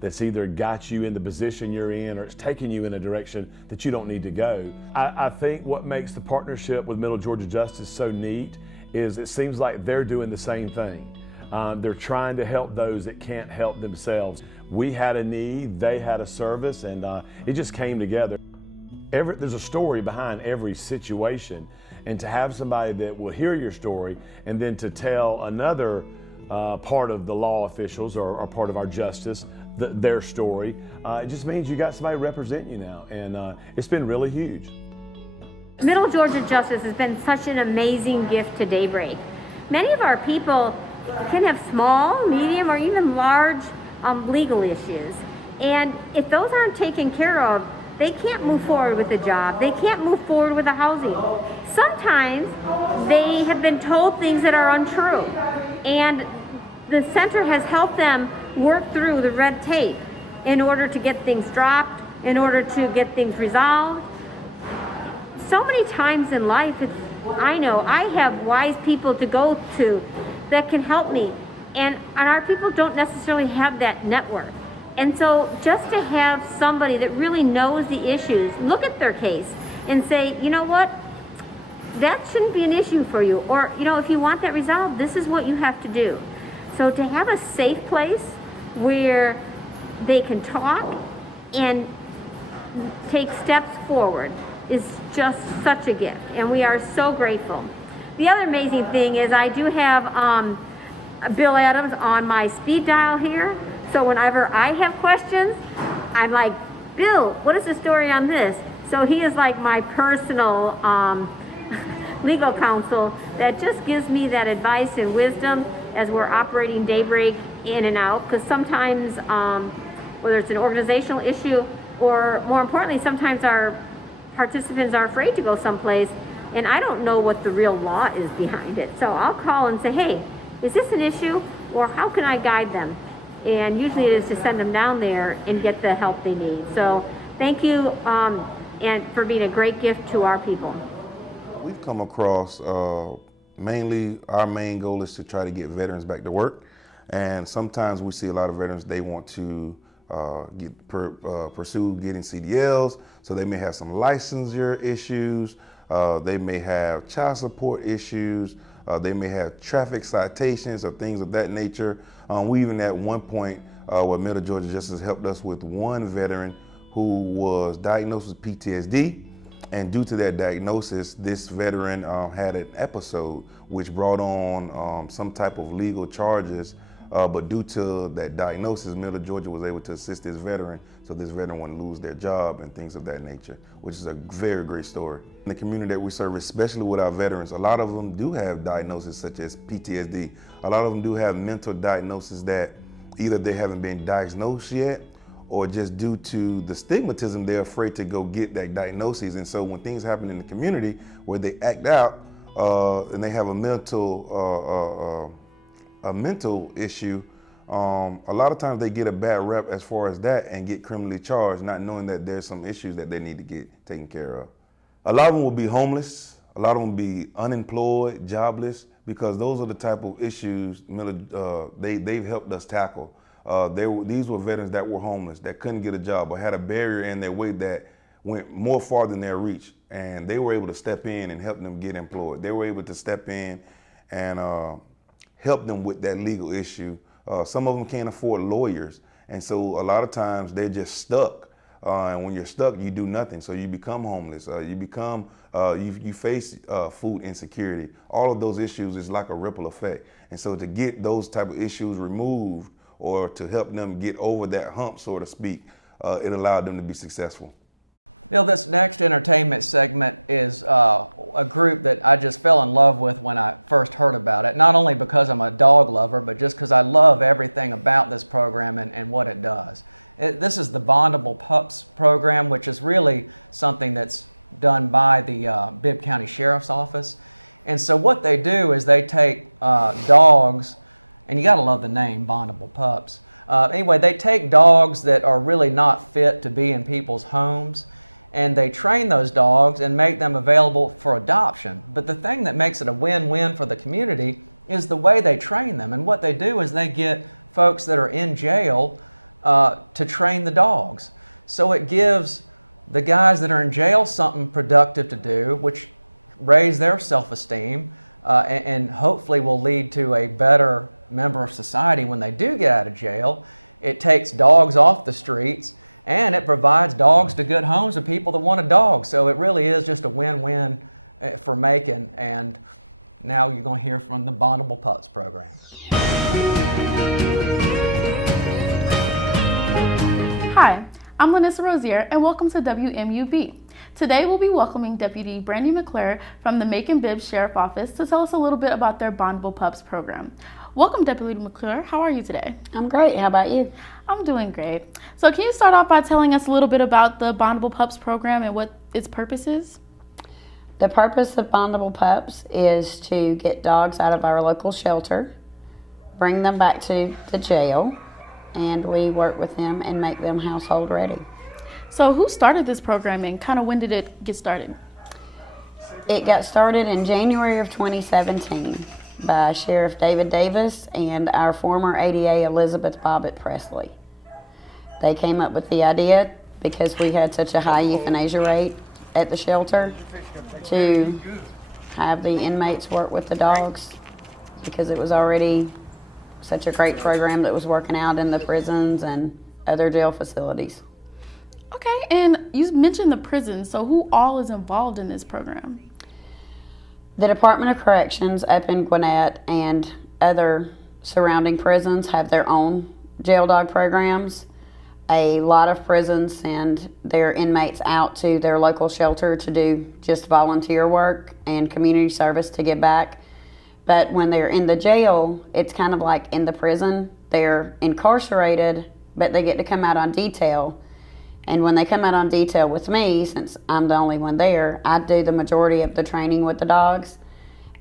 that's either got you in the position you're in or it's taking you in a direction that you don't need to go. I think what makes the partnership with Middle Georgia Justice so neat is it seems like they're doing the same thing. They're trying to help those that can't help themselves. We had a need, they had a service, and it just came together. There's a story behind every situation, and to have somebody that will hear your story and then to tell another part of the law officials or part of our justice their story, it just means you got somebody representing you now, and it's been really huge. Middle Georgia Justice has been such an amazing gift to Daybreak. Many of our people can have small, medium, or even large legal issues. And if those aren't taken care of, they can't move forward with a job. They can't move forward with a housing. Sometimes they have been told things that are untrue. And the center has helped them work through the red tape in order to get things dropped, in order to get things resolved. So many times in life, I know I have wise people to go to that can help me. And our people don't necessarily have that network. And so just to have somebody that really knows the issues, look at their case and say, you know what, that shouldn't be an issue for you. Or, you know, if you want that resolved, this is what you have to do. So to have a safe place where they can talk and take steps forward is just such a gift. And we are so grateful. The other amazing thing is I do have Bill Adams on my speed dial here. So whenever I have questions, I'm like, Bill, what is the story on this? So he is like my personal legal counsel that just gives me that advice and wisdom as we're operating Daybreak in and out. Because sometimes, whether it's an organizational issue or more importantly, sometimes our participants are afraid to go someplace and I don't know what the real law is behind it. So I'll call and say, hey, is this an issue or how can I guide them? And usually it is to send them down there and get the help they need. So thank you and for being a great gift to our people. We've come across, mainly our main goal is to try to get veterans back to work. And sometimes we see a lot of veterans, they want to pursue getting CDLs. So they may have some licensure issues. They may have child support issues. They may have traffic citations or things of that nature. We even at one point where Middle Georgia Justice helped us with one veteran who was diagnosed with PTSD. And due to that diagnosis, this veteran had an episode which brought on some type of legal charges. But due to that diagnosis, Middle Georgia was able to assist this veteran so this veteran wouldn't lose their job and things of that nature, which is a very great story. In the community that we serve, especially with our veterans, a lot of them do have diagnoses such as PTSD. A lot of them do have mental diagnoses that either they haven't been diagnosed yet or just due to the stigmatism, they're afraid to go get that diagnosis. And so when things happen in the community where they act out and they have a mental issue, a lot of times they get a bad rep as far as that and get criminally charged, not knowing that there's some issues that they need to get taken care of. A lot of them will be homeless, a lot of them will be unemployed, jobless, because those are the type of issues they've helped us tackle. These were veterans that were homeless, that couldn't get a job or had a barrier in their way that went more far than their reach. And they were able to step in and help them get employed. They were able to step in and help them with that legal issue. Some of them can't afford lawyers. And so a lot of times they're just stuck. And when you're stuck, you do nothing. So you become homeless. You face food insecurity. All of those issues is like a ripple effect. And so to get those type of issues removed or to help them get over that hump, so to speak, it allowed them to be successful. Bill, this next entertainment segment is a group that I just fell in love with when I first heard about it, not only because I'm a dog lover, but just because I love everything about this program and what it does. This is the Bondable Pups program, which is really something that's done by the Bibb County Sheriff's Office. And so what they do is they take dogs And you got to love the name, Bondable Pups. Anyway, they take dogs that are really not fit to be in people's homes, and they train those dogs and make them available for adoption. But the thing that makes it a win-win for the community is the way they train them. And what they do is they get folks that are in jail to train the dogs. So it gives the guys that are in jail something productive to do, which raise their self-esteem and hopefully will lead to a better member of society when they do get out of jail. It takes dogs off the streets, and it provides dogs to good homes of people that want a dog. So it really is just a win-win for Macon, and now you're going to hear from the Bondable Pups program. Hi, I'm Lanissa Rozier, and welcome to WMUB. Today we'll be welcoming Deputy Brandy McClure from the Macon Bibb Sheriff Office to tell us a little bit about their Bondable Pups program. Welcome, Deputy McClure. How are you today? I'm great. How about you? I'm doing great. So can you start off by telling us a little bit about the Bondable Pups program and what its purpose is? The purpose of Bondable Pups is to get dogs out of our local shelter, bring them back to the jail, and we work with them and make them household ready. So who started this program and kind of when did it get started? It got started in January of 2017 by Sheriff David Davis and our former ADA Elizabeth Bobbitt Presley. They came up with the idea because we had such a high euthanasia rate at the shelter to have the inmates work with the dogs because it was already such a great program that was working out in the prisons and other jail facilities. Okay, and you mentioned the prisons, so who all is involved in this program? The Department of Corrections up in Gwinnett and other surrounding prisons have their own jail dog programs. A lot of prisons send their inmates out to their local shelter to do just volunteer work and community service to give back. But when they're in the jail, it's kind of like in the prison. They're incarcerated, but they get to come out on detail. And when they come out on detail with me, since I'm the only one there, I do the majority of the training with the dogs.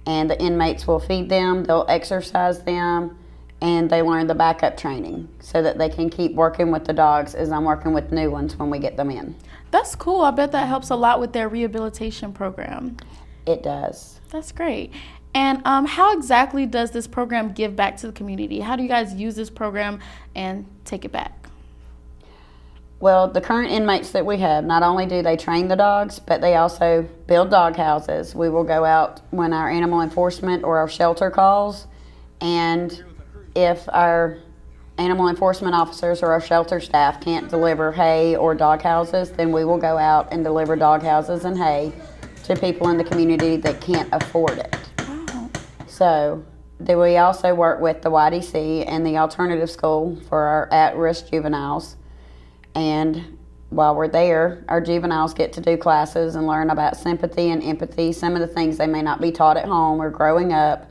And the inmates will feed them, they'll exercise them, and they learn the backup training so that they can keep working with the dogs as I'm working with new ones when we get them in. That's cool. I bet that helps a lot with their rehabilitation program. It does. That's great. And how exactly does this program give back to the community? How do you guys use this program and take it back? Well, the current inmates that we have, not only do they train the dogs, but they also build dog houses. We will go out when our animal enforcement or our shelter calls, and if our animal enforcement officers or our shelter staff can't deliver hay or dog houses, then we will go out and deliver dog houses and hay to people in the community that can't afford it. Wow. So we also work with the YDC and the alternative school for our at-risk juveniles. And while we're there, our juveniles get to do classes and learn about sympathy and empathy, some of the things they may not be taught at home or growing up.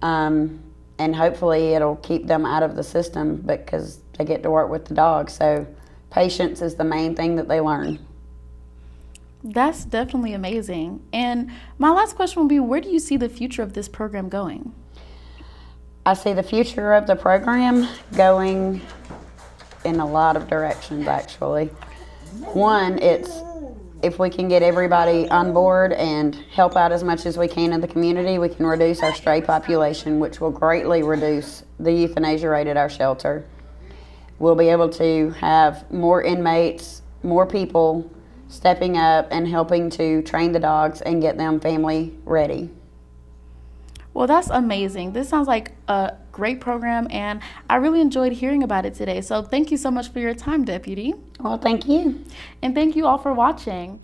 And hopefully it'll keep them out of the system because they get to work with the dogs. So patience is the main thing that they learn. That's definitely amazing. And my last question will be, where do you see the future of this program going? I see the future of the program going in a lot of directions, actually. One, it's if we can get everybody on board and help out as much as we can in the community, we can reduce our stray population, which will greatly reduce the euthanasia rate at our shelter. We'll be able to have more inmates, more people stepping up and helping to train the dogs and get them family ready. Well, that's amazing. This sounds like a great program, and I really enjoyed hearing about it today. So thank you so much for your time, Deputy. Well, thank you. And thank you all for watching.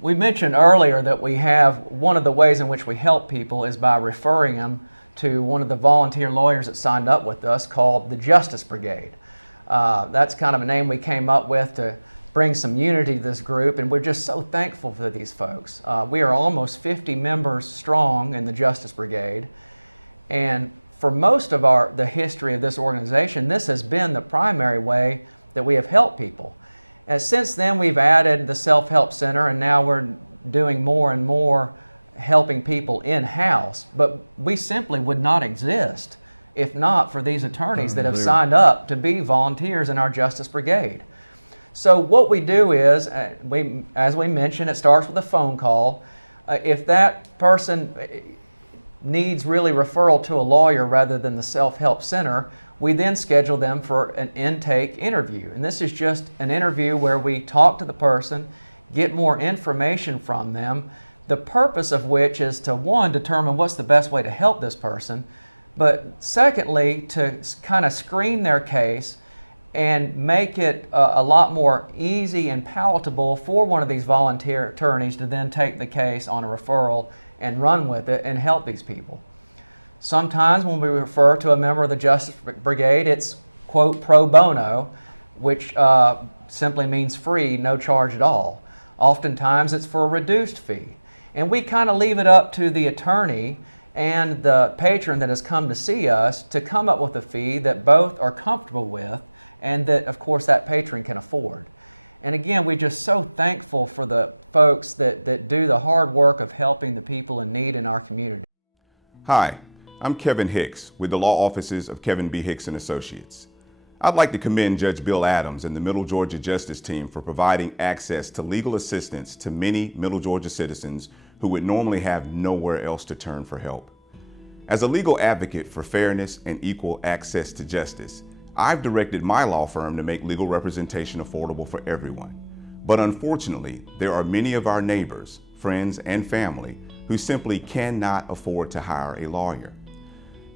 We mentioned earlier that we have one of the ways in which we help people is by referring them to one of the volunteer lawyers that signed up with us called the Justice Brigade. That's kind of a name we came up with to bring some unity to this group, and we're just so thankful for these folks. We are almost 50 members strong in the Justice Brigade, and for most of the history of this organization, this has been the primary way that we have helped people. And since then, we've added the Self-Help Center, and now we're doing more and more helping people in-house, but we simply would not exist if not for these attorneys that have They're- signed up to be volunteers in our Justice Brigade. So what we do is, as we mentioned, it starts with a phone call. If that person needs really referral to a lawyer rather than the self-help center, we then schedule them for an intake interview. And this is just an interview where we talk to the person, get more information from them, the purpose of which is to, one, determine what's the best way to help this person, but secondly, to kind of screen their case and make it a lot more easy and palatable for one of these volunteer attorneys to then take the case on a referral and run with it and help these people. Sometimes when we refer to a member of the Justice Brigade, it's, quote, pro bono, which simply means free, no charge at all. Oftentimes it's for a reduced fee. And we kind of leave it up to the attorney and the patron that has come to see us to come up with a fee that both are comfortable with and that, of course, that patron can afford. And again, we're just so thankful for the folks that do the hard work of helping the people in need in our community. Hi, I'm Kevin Hicks with the law offices of Kevin B. Hicks and Associates. I'd like to commend Judge Bill Adams and the Middle Georgia Justice Team for providing access to legal assistance to many Middle Georgia citizens who would normally have nowhere else to turn for help. As a legal advocate for fairness and equal access to justice, I've directed my law firm to make legal representation affordable for everyone. But unfortunately, there are many of our neighbors, friends, and family who simply cannot afford to hire a lawyer.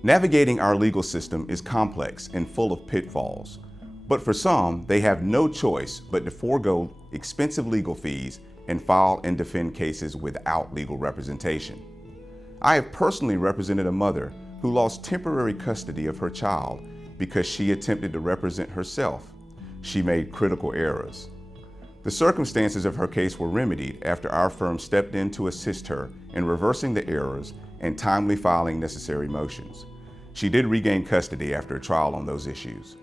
Navigating our legal system is complex and full of pitfalls, but for some, they have no choice but to forego expensive legal fees and file and defend cases without legal representation. I have personally represented a mother who lost temporary custody of her child because she attempted to represent herself. She made critical errors. The circumstances of her case were remedied after our firm stepped in to assist her in reversing the errors and timely filing necessary motions. She did regain custody after a trial on those issues.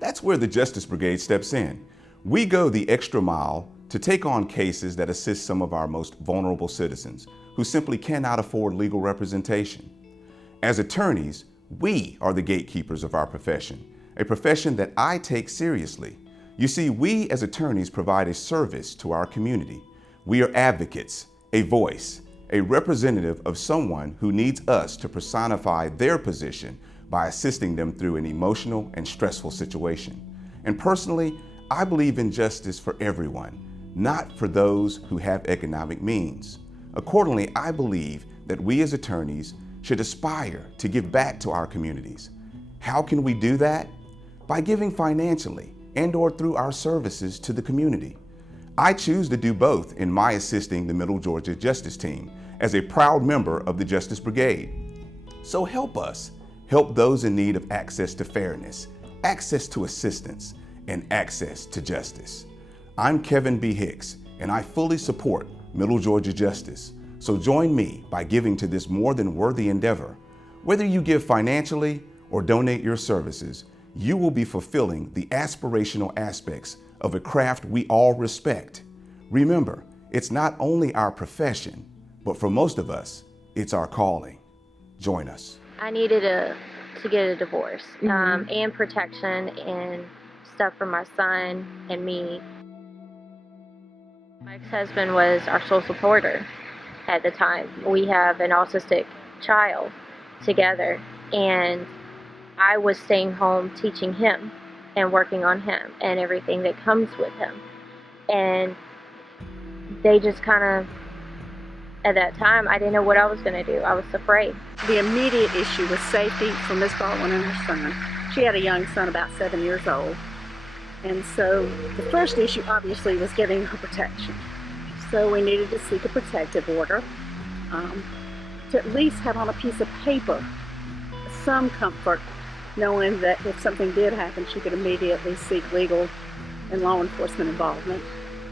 That's where the Justice Brigade steps in. We go the extra mile to take on cases that assist some of our most vulnerable citizens who simply cannot afford legal representation. As attorneys, we are the gatekeepers of our profession, a profession that I take seriously. You see, we as attorneys provide a service to our community. We are advocates, a voice, a representative of someone who needs us to personify their position by assisting them through an emotional and stressful situation. And personally, I believe in justice for everyone, not for those who have economic means. Accordingly, I believe that we as attorneys should aspire to give back to our communities. How can we do that? By giving financially and/or through our services to the community. I choose to do both in my assisting the Middle Georgia Justice Team as a proud member of the Justice Brigade. So help us, help those in need of access to fairness, access to assistance, and access to justice. I'm Kevin B. Hicks, and I fully support Middle Georgia Justice. So join me by giving to this more than worthy endeavor. Whether you give financially or donate your services, you will be fulfilling the aspirational aspects of a craft we all respect. Remember, it's not only our profession, but for most of us, it's our calling. Join us. I needed to get a divorce and protection and stuff for my son and me. My ex-husband was our sole supporter at the time. We have an autistic child together, and I was staying home teaching him and working on him and everything that comes with him. And they just kind of, at that time, I didn't know what I was going to do. I was afraid. The immediate issue was safety for Miss Baldwin and her son. She had a young son about 7 years old. And so the first issue obviously was getting her protection. So we needed to seek a protective order to at least have on a piece of paper some comfort, knowing that if something did happen, she could immediately seek legal and law enforcement involvement.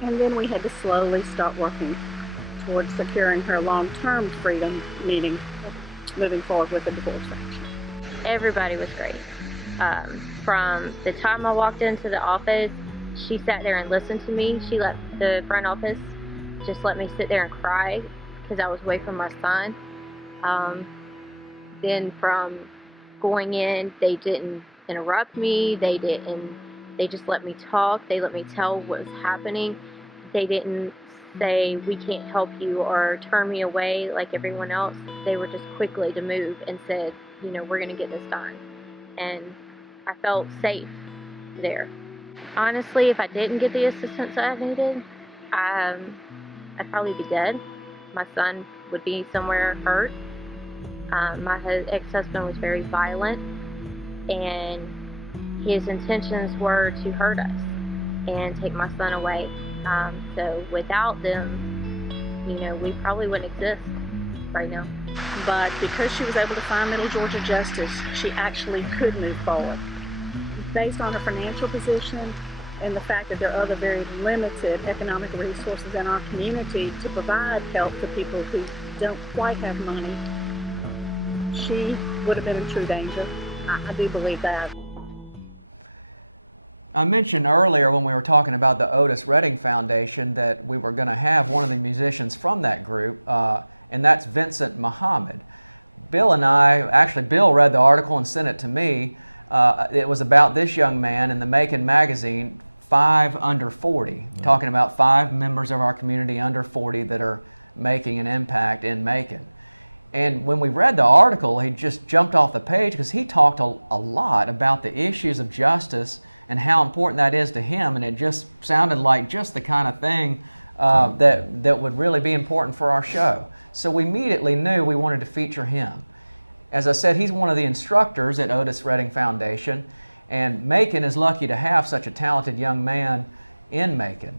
And then we had to slowly start working towards securing her long-term freedom, meaning moving forward with the divorce action. Everybody was great. From the time I walked into the office, she sat there and listened to me. She let the front office just let me sit there and cry because I was away from my son. Then from going in, they didn't interrupt me. They just let me talk. They let me tell what was happening. They didn't say, we can't help you, or turn me away like everyone else. They were just quickly to move and said, you know, we're going to get this done. And I felt safe there. Honestly, if I didn't get the assistance I needed, I'd probably be dead. My son would be somewhere hurt. My ex-husband was very violent, and his intentions were to hurt us and take my son away. So without them, you know, we probably wouldn't exist right now. But because she was able to find Middle Georgia Justice, she actually could move forward. Based on her financial position and the fact that there are other very limited economic resources in our community to provide help to people who don't quite have money, she would have been in true danger. I do believe that. I mentioned earlier when we were talking about the Otis Redding Foundation that we were going to have one of the musicians from that group, and that's Vincent Muhammad. Bill and I, actually Bill read the article and sent it to me. It was about this young man in the Macon magazine, 5 under 40, talking about 5 members of our community under 40 that are making an impact in Macon. And when we read the article, he just jumped off the page because he talked a lot about the issues of justice and how important that is to him, and it just sounded like just the kind of thing that would really be important for our show. So we immediately knew we wanted to feature him. As I said, he's one of the instructors at Otis Redding Foundation, and Macon is lucky to have such a talented young man in Macon.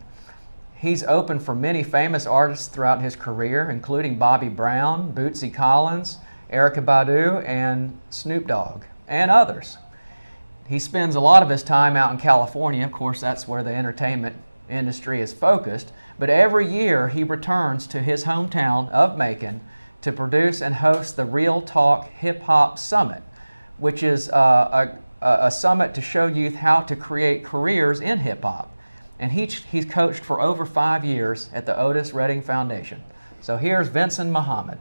He's opened for many famous artists throughout his career, including Bobby Brown, Bootsy Collins, Erykah Badu, and Snoop Dogg, and others. He spends a lot of his time out in California. Of course, that's where the entertainment industry is focused. But every year he returns to his hometown of Macon to produce and host the Real Talk Hip Hop Summit, which is a summit to show youth how to create careers in hip hop. And he's coached for over 5 years at the Otis Redding Foundation. So here's Vincent Muhammad.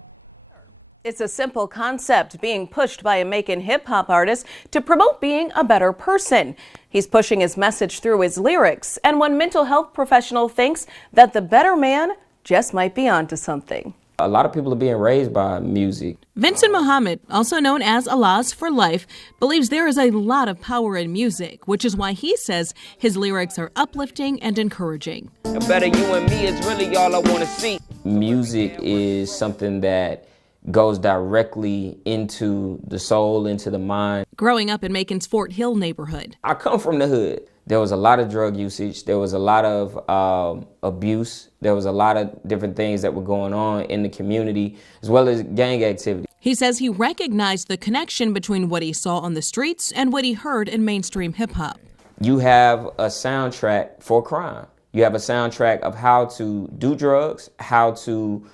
It's a simple concept being pushed by a Macon hip-hop artist to promote being a better person. He's pushing his message through his lyrics, and one mental health professional thinks that the better man just might be onto something. A lot of people are being raised by music. Vincent Muhammad, also known as Allahs for Life, believes there is a lot of power in music, which is why he says his lyrics are uplifting and encouraging. A better you and me is really all I want to see. Music is something that goes directly into the soul, into the mind. Growing up in Macon's Fort Hill neighborhood. I come from the hood. There was a lot of drug usage. There was a lot of abuse. There was a lot of different things that were going on in the community, as well as gang activity. He says he recognized the connection between what he saw on the streets and what he heard in mainstream hip hop. You have a soundtrack for crime. You have a soundtrack of how to do drugs, how to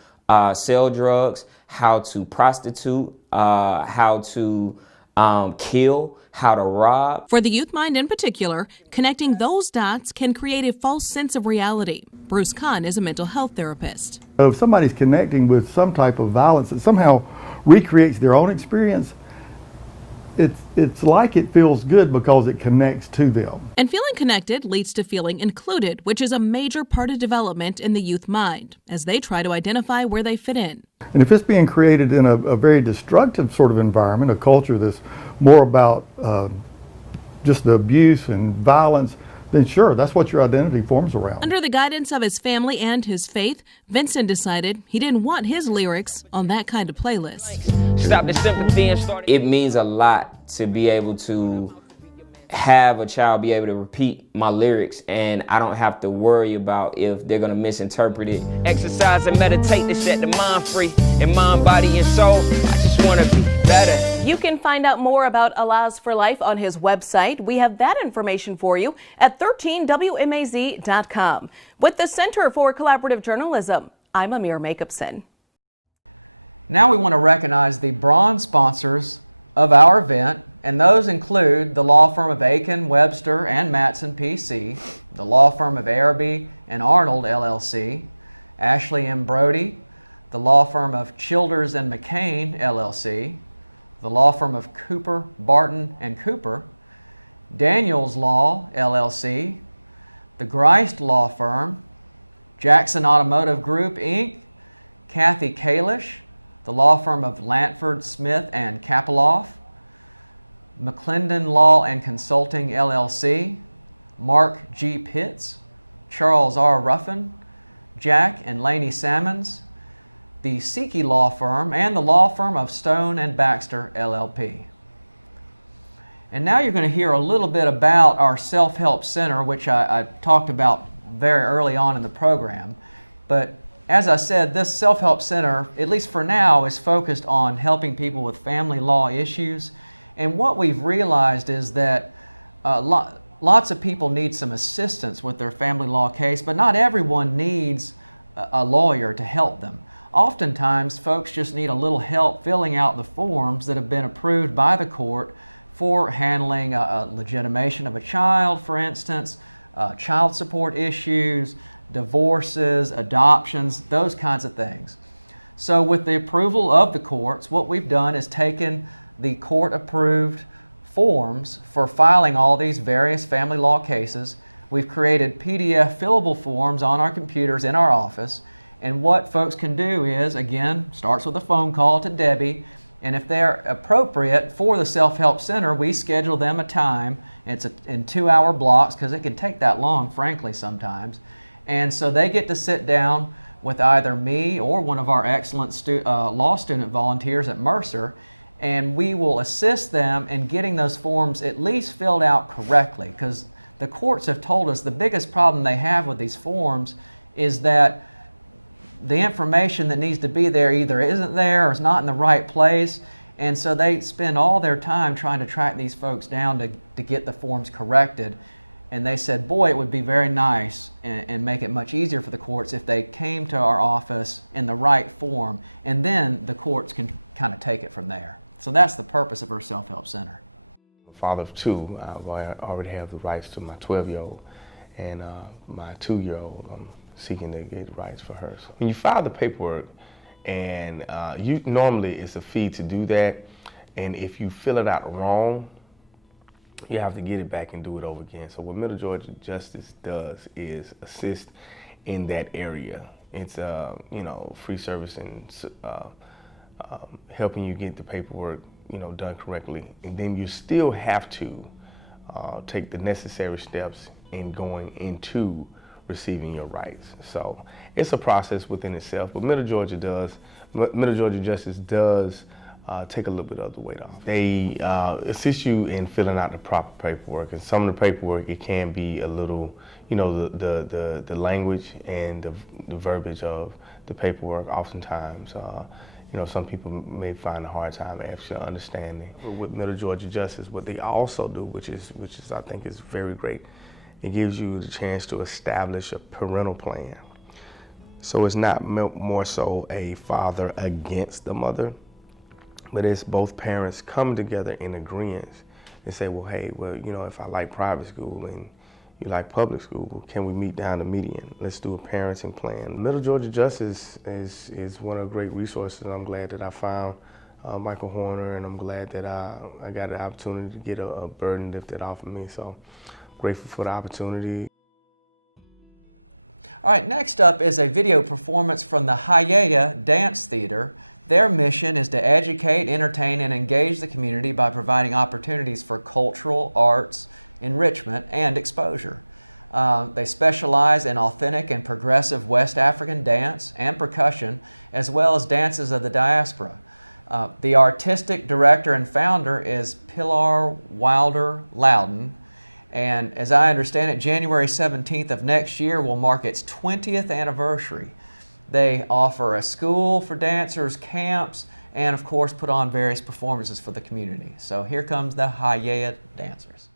sell drugs, how to prostitute, how to kill, how to rob. For the youth mind in particular, connecting those dots can create a false sense of reality. Bruce Kahn is a mental health therapist. If somebody's connecting with some type of violence that somehow recreates their own experience, it's like it feels good because it connects to them. And feeling connected leads to feeling included, which is a major part of development in the youth mind, as they try to identify where they fit in. And if it's being created in a very destructive sort of environment, a culture that's more about just the abuse and violence, then sure, that's what your identity forms around. Under the guidance of his family and his faith, Vincent decided he didn't want his lyrics on that kind of playlist. Stop the sympathy and start. It means a lot to be able to have a child be able to repeat my lyrics, and I don't have to worry about if they're gonna misinterpret it. Exercise and meditate to set the mind free, in mind, body, and soul. I just wanna be better. You can find out more about Allahs for Life on his website. We have that information for you at 13WMAZ.com. With the Center for Collaborative Journalism, I'm Amir Makupson. Now we want to recognize the bronze sponsors of our event, and those include the law firm of Aiken, Webster, and Matson, PC, the law firm of Araby and Arnold, LLC, Ashley M. Brody, the law firm of Childers and McCain, LLC, the law firm of Cooper, Barton, and Cooper, Daniels Law, LLC, the Greist Law Firm, Jackson Automotive Group, Inc., Kathy Kalish, the law firm of Lantford, Smith, and Kapiloff, McClendon Law and Consulting, LLC, Mark G. Pitts, Charles R. Ruffin, Jack and Laney Sammons, the Seekie Law Firm, and the law firm of Stone and Baxter, LLP. And now you're going to hear a little bit about our Self-Help Center, which I talked about very early on in the program. But as I said, this Self-Help Center, at least for now, is focused on helping people with family law issues. And what we've realized is that lots of people need some assistance with their family law case, but not everyone needs a lawyer to help them. Oftentimes, folks just need a little help filling out the forms that have been approved by the court for handling a legitimation of a child, for instance, child support issues, divorces, adoptions, those kinds of things. So with the approval of the courts, what we've done is taken the court-approved forms for filing all these various family law cases. We've created PDF fillable forms on our computers in our office, and what folks can do is, again, starts with a phone call to Debbie, and if they're appropriate for the Self-Help Center, we schedule them a time. It's in 2-hour blocks because it can take that long, frankly, sometimes. And so they get to sit down with either me or one of our excellent law student volunteers at Mercer, and we will assist them in getting those forms at least filled out correctly, because the courts have told us the biggest problem they have with these forms is that the information that needs to be there either isn't there or is not in the right place, and so they spend all their time trying to track these folks down to get the forms corrected. And they said, boy, it would be very nice and make it much easier for the courts if they came to our office in the right form, and then the courts can kind of take it from there. So that's the purpose of our Self-Help Center. Father of two, I already have the rights to my 12-year-old, and my 2-year-old, I'm seeking to get rights for her. So when you file the paperwork, and normally it's a fee to do that, and if you fill it out wrong, you have to get it back and do it over again. So what Middle Georgia Justice does is assist in that area. It's free service and helping you get the paperwork done correctly, and then you still have to take the necessary steps in going into receiving your rights. So it's a process within itself, but Middle Georgia Justice does take a little bit of the weight off. They assist you in filling out the proper paperwork, and some of the paperwork, it can be a little, the language and the verbiage of the paperwork oftentimes some people may find a hard time actually understanding. With Middle Georgia Justice, what they also do, which is I think is very great, it gives you the chance to establish a parental plan. So it's not more so a father against the mother, but it's both parents coming together in agreement and say, well, hey, if I like private school and you like public school, can we meet down the median? Let's do a parenting plan. Middle Georgia Justice is one of the great resources. I'm glad that I found Michael Horner, and I'm glad that I got the opportunity to get a burden lifted off of me. So grateful for the opportunity. All right, next up is a video performance from the Hayiya Dance Theater. Their mission is to educate, entertain, and engage the community by providing opportunities for cultural, arts, enrichment, and exposure. They specialize in authentic and progressive West African dance and percussion, as well as dances of the diaspora. The artistic director and founder is Pilar Wilder Loudon, and as I understand it, January 17th of next year will mark its 20th anniversary. They offer a school for dancers, camps, and of course put on various performances for the community. So here comes the Hayiya dancers.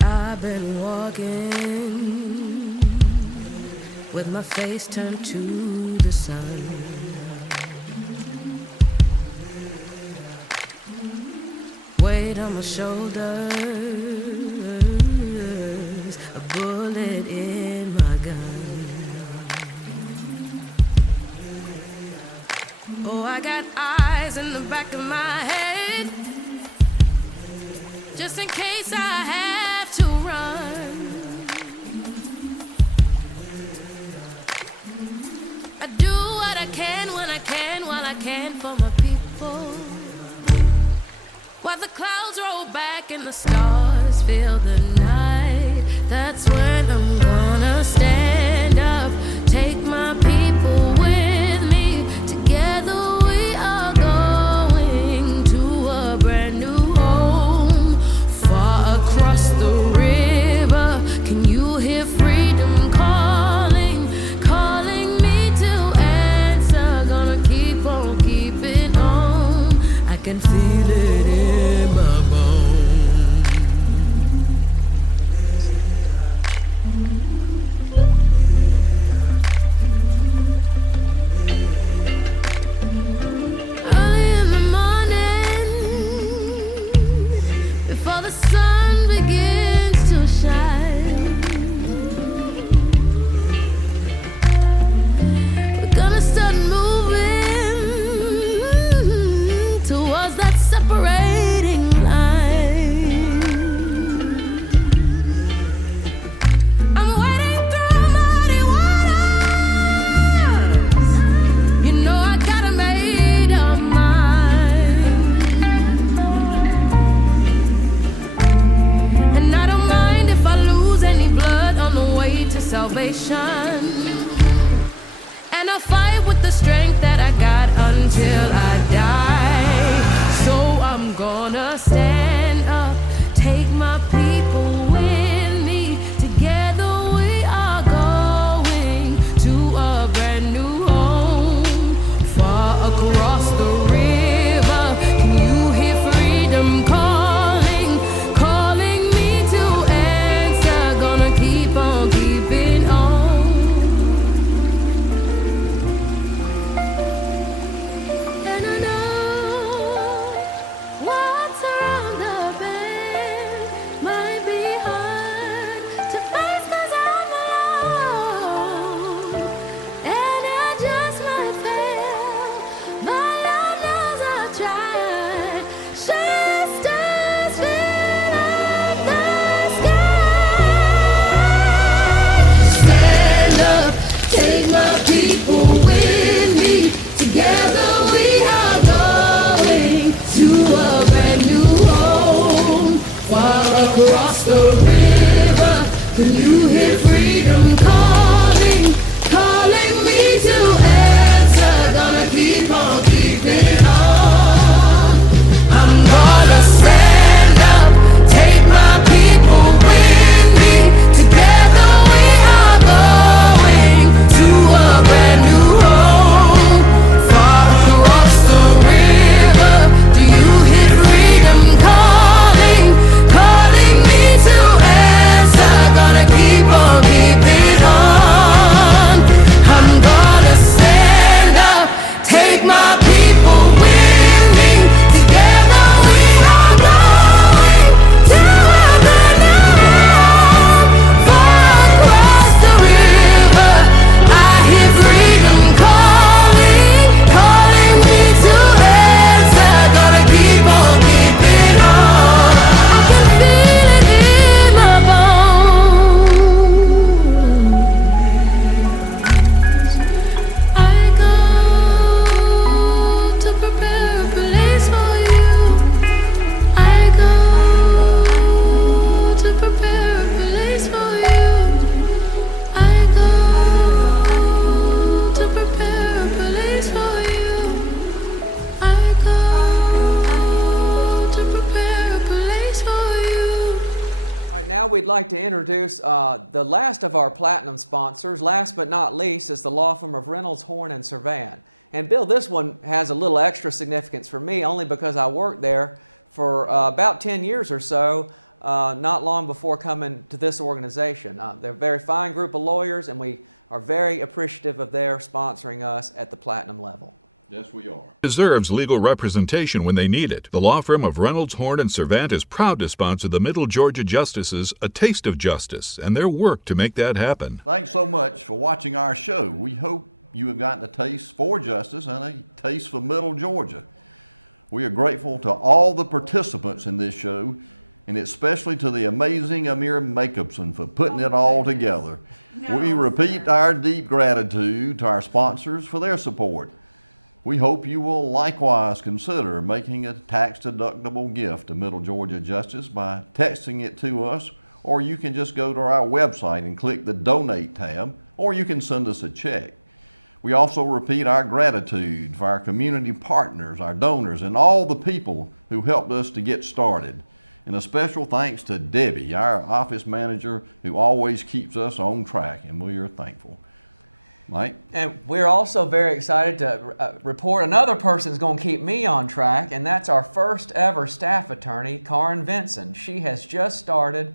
I've been walking with my face turned to the sun. on my shoulders, a bullet in my gun. Oh, I got eyes in the back of my head, just in case I have to run. I do what I can when I can, while I can for my people. While the clouds roll back and the stars fill the night, that's when I'm gonna stand up, take my people with me. Together we are going to a brand new home, far across the river. Can you hear freedom calling, calling me to answer? Gonna keep on keeping on. I can feel it. And I'll fight with the strength that I got until I die. So I'm gonna stand up, take my people with me. Together we are going to a brand new home, far across the river. Can you hear freedom calling, calling me to answer? Gonna keep on keeping on. And I know what's around the bend might be hard to face 'cause I'm alone, and I just might fail, but Lord knows I've tried. Shastai's fill up the sky. Stand up, take my people with me. Together we are going to a brand new home, far across the river. Can you hear freedom calling, calling me to answer? Gonna keep on keeping on. I'm gonna stand up, take my people with me. Together we are going to a brand new home, far across the river. Do you hear freedom calling, calling me to answer? Gonna keep on keeping on. I'm gonna stand up, take my people with me. Together we are going to a brand new home, far across the river. I hear freedom calling, calling me to answer. Gonna keep on keeping on. I can feel it in my bones. I go to prepare a place for you. I go to prepare a place for you. I go to prepare a place for you. I go to prepare a place for you. All right, now we'd like to introduce the last of our platinum sponsors. Last but not least is the law firm of Reynolds, Horn, and Servan. And Bill, this one has a little extra significance for me only because I worked there for about 10 years or so, not long before coming to this organization. They're a very fine group of lawyers, and we are very appreciative of their sponsoring us at the platinum level. Yes, we are. Deserves legal representation when they need it. The law firm of Reynolds, Horn, and Servant is proud to sponsor the Middle Georgia Justices' A Taste of Justice and their work to make that happen. Thanks so much for watching our show. We hope you have gotten a taste for justice and a taste for Middle Georgia. We are grateful to all the participants in this show, and especially to the amazing Amir Jacobson for putting it all together. We repeat our deep gratitude to our sponsors for their support. We hope you will likewise consider making a tax-deductible gift to Middle Georgia Justice by texting it to us, or you can just go to our website and click the Donate tab, or you can send us a check. We also repeat our gratitude for our community partners, our donors, and all the people who helped us to get started. And a special thanks to Debbie, our office manager, who always keeps us on track, and we are thankful. Mike? And we're also very excited to report another person who's going to keep me on track, and that's our first ever staff attorney, Karen Vincent. She has just started.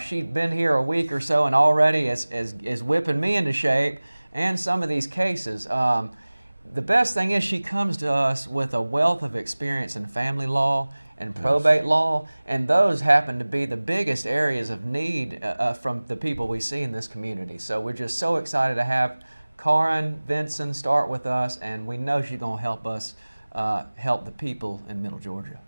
She's been here a week or so and already is whipping me into shape and some of these cases. The best thing is she comes to us with a wealth of experience in family law and probate law, and those happen to be the biggest areas of need from the people we see in this community. So we're just so excited to have Karen Vincent start with us, and we know she's going to help us help the people in Middle Georgia.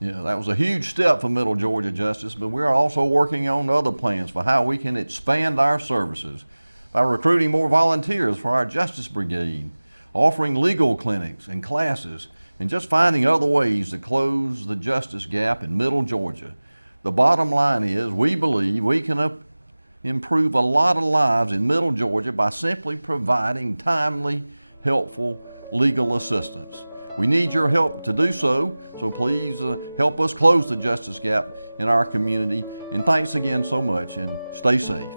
Yeah, that was a huge step for Middle Georgia Justice, but we're also working on other plans for how we can expand our services by recruiting more volunteers for our Justice Brigade, offering legal clinics and classes, and just finding other ways to close the justice gap in Middle Georgia. The bottom line is we believe we can improve a lot of lives in Middle Georgia by simply providing timely, helpful legal assistance. We need your help to do so, so please help us close the justice gap in our community. And thanks again so much, and stay safe.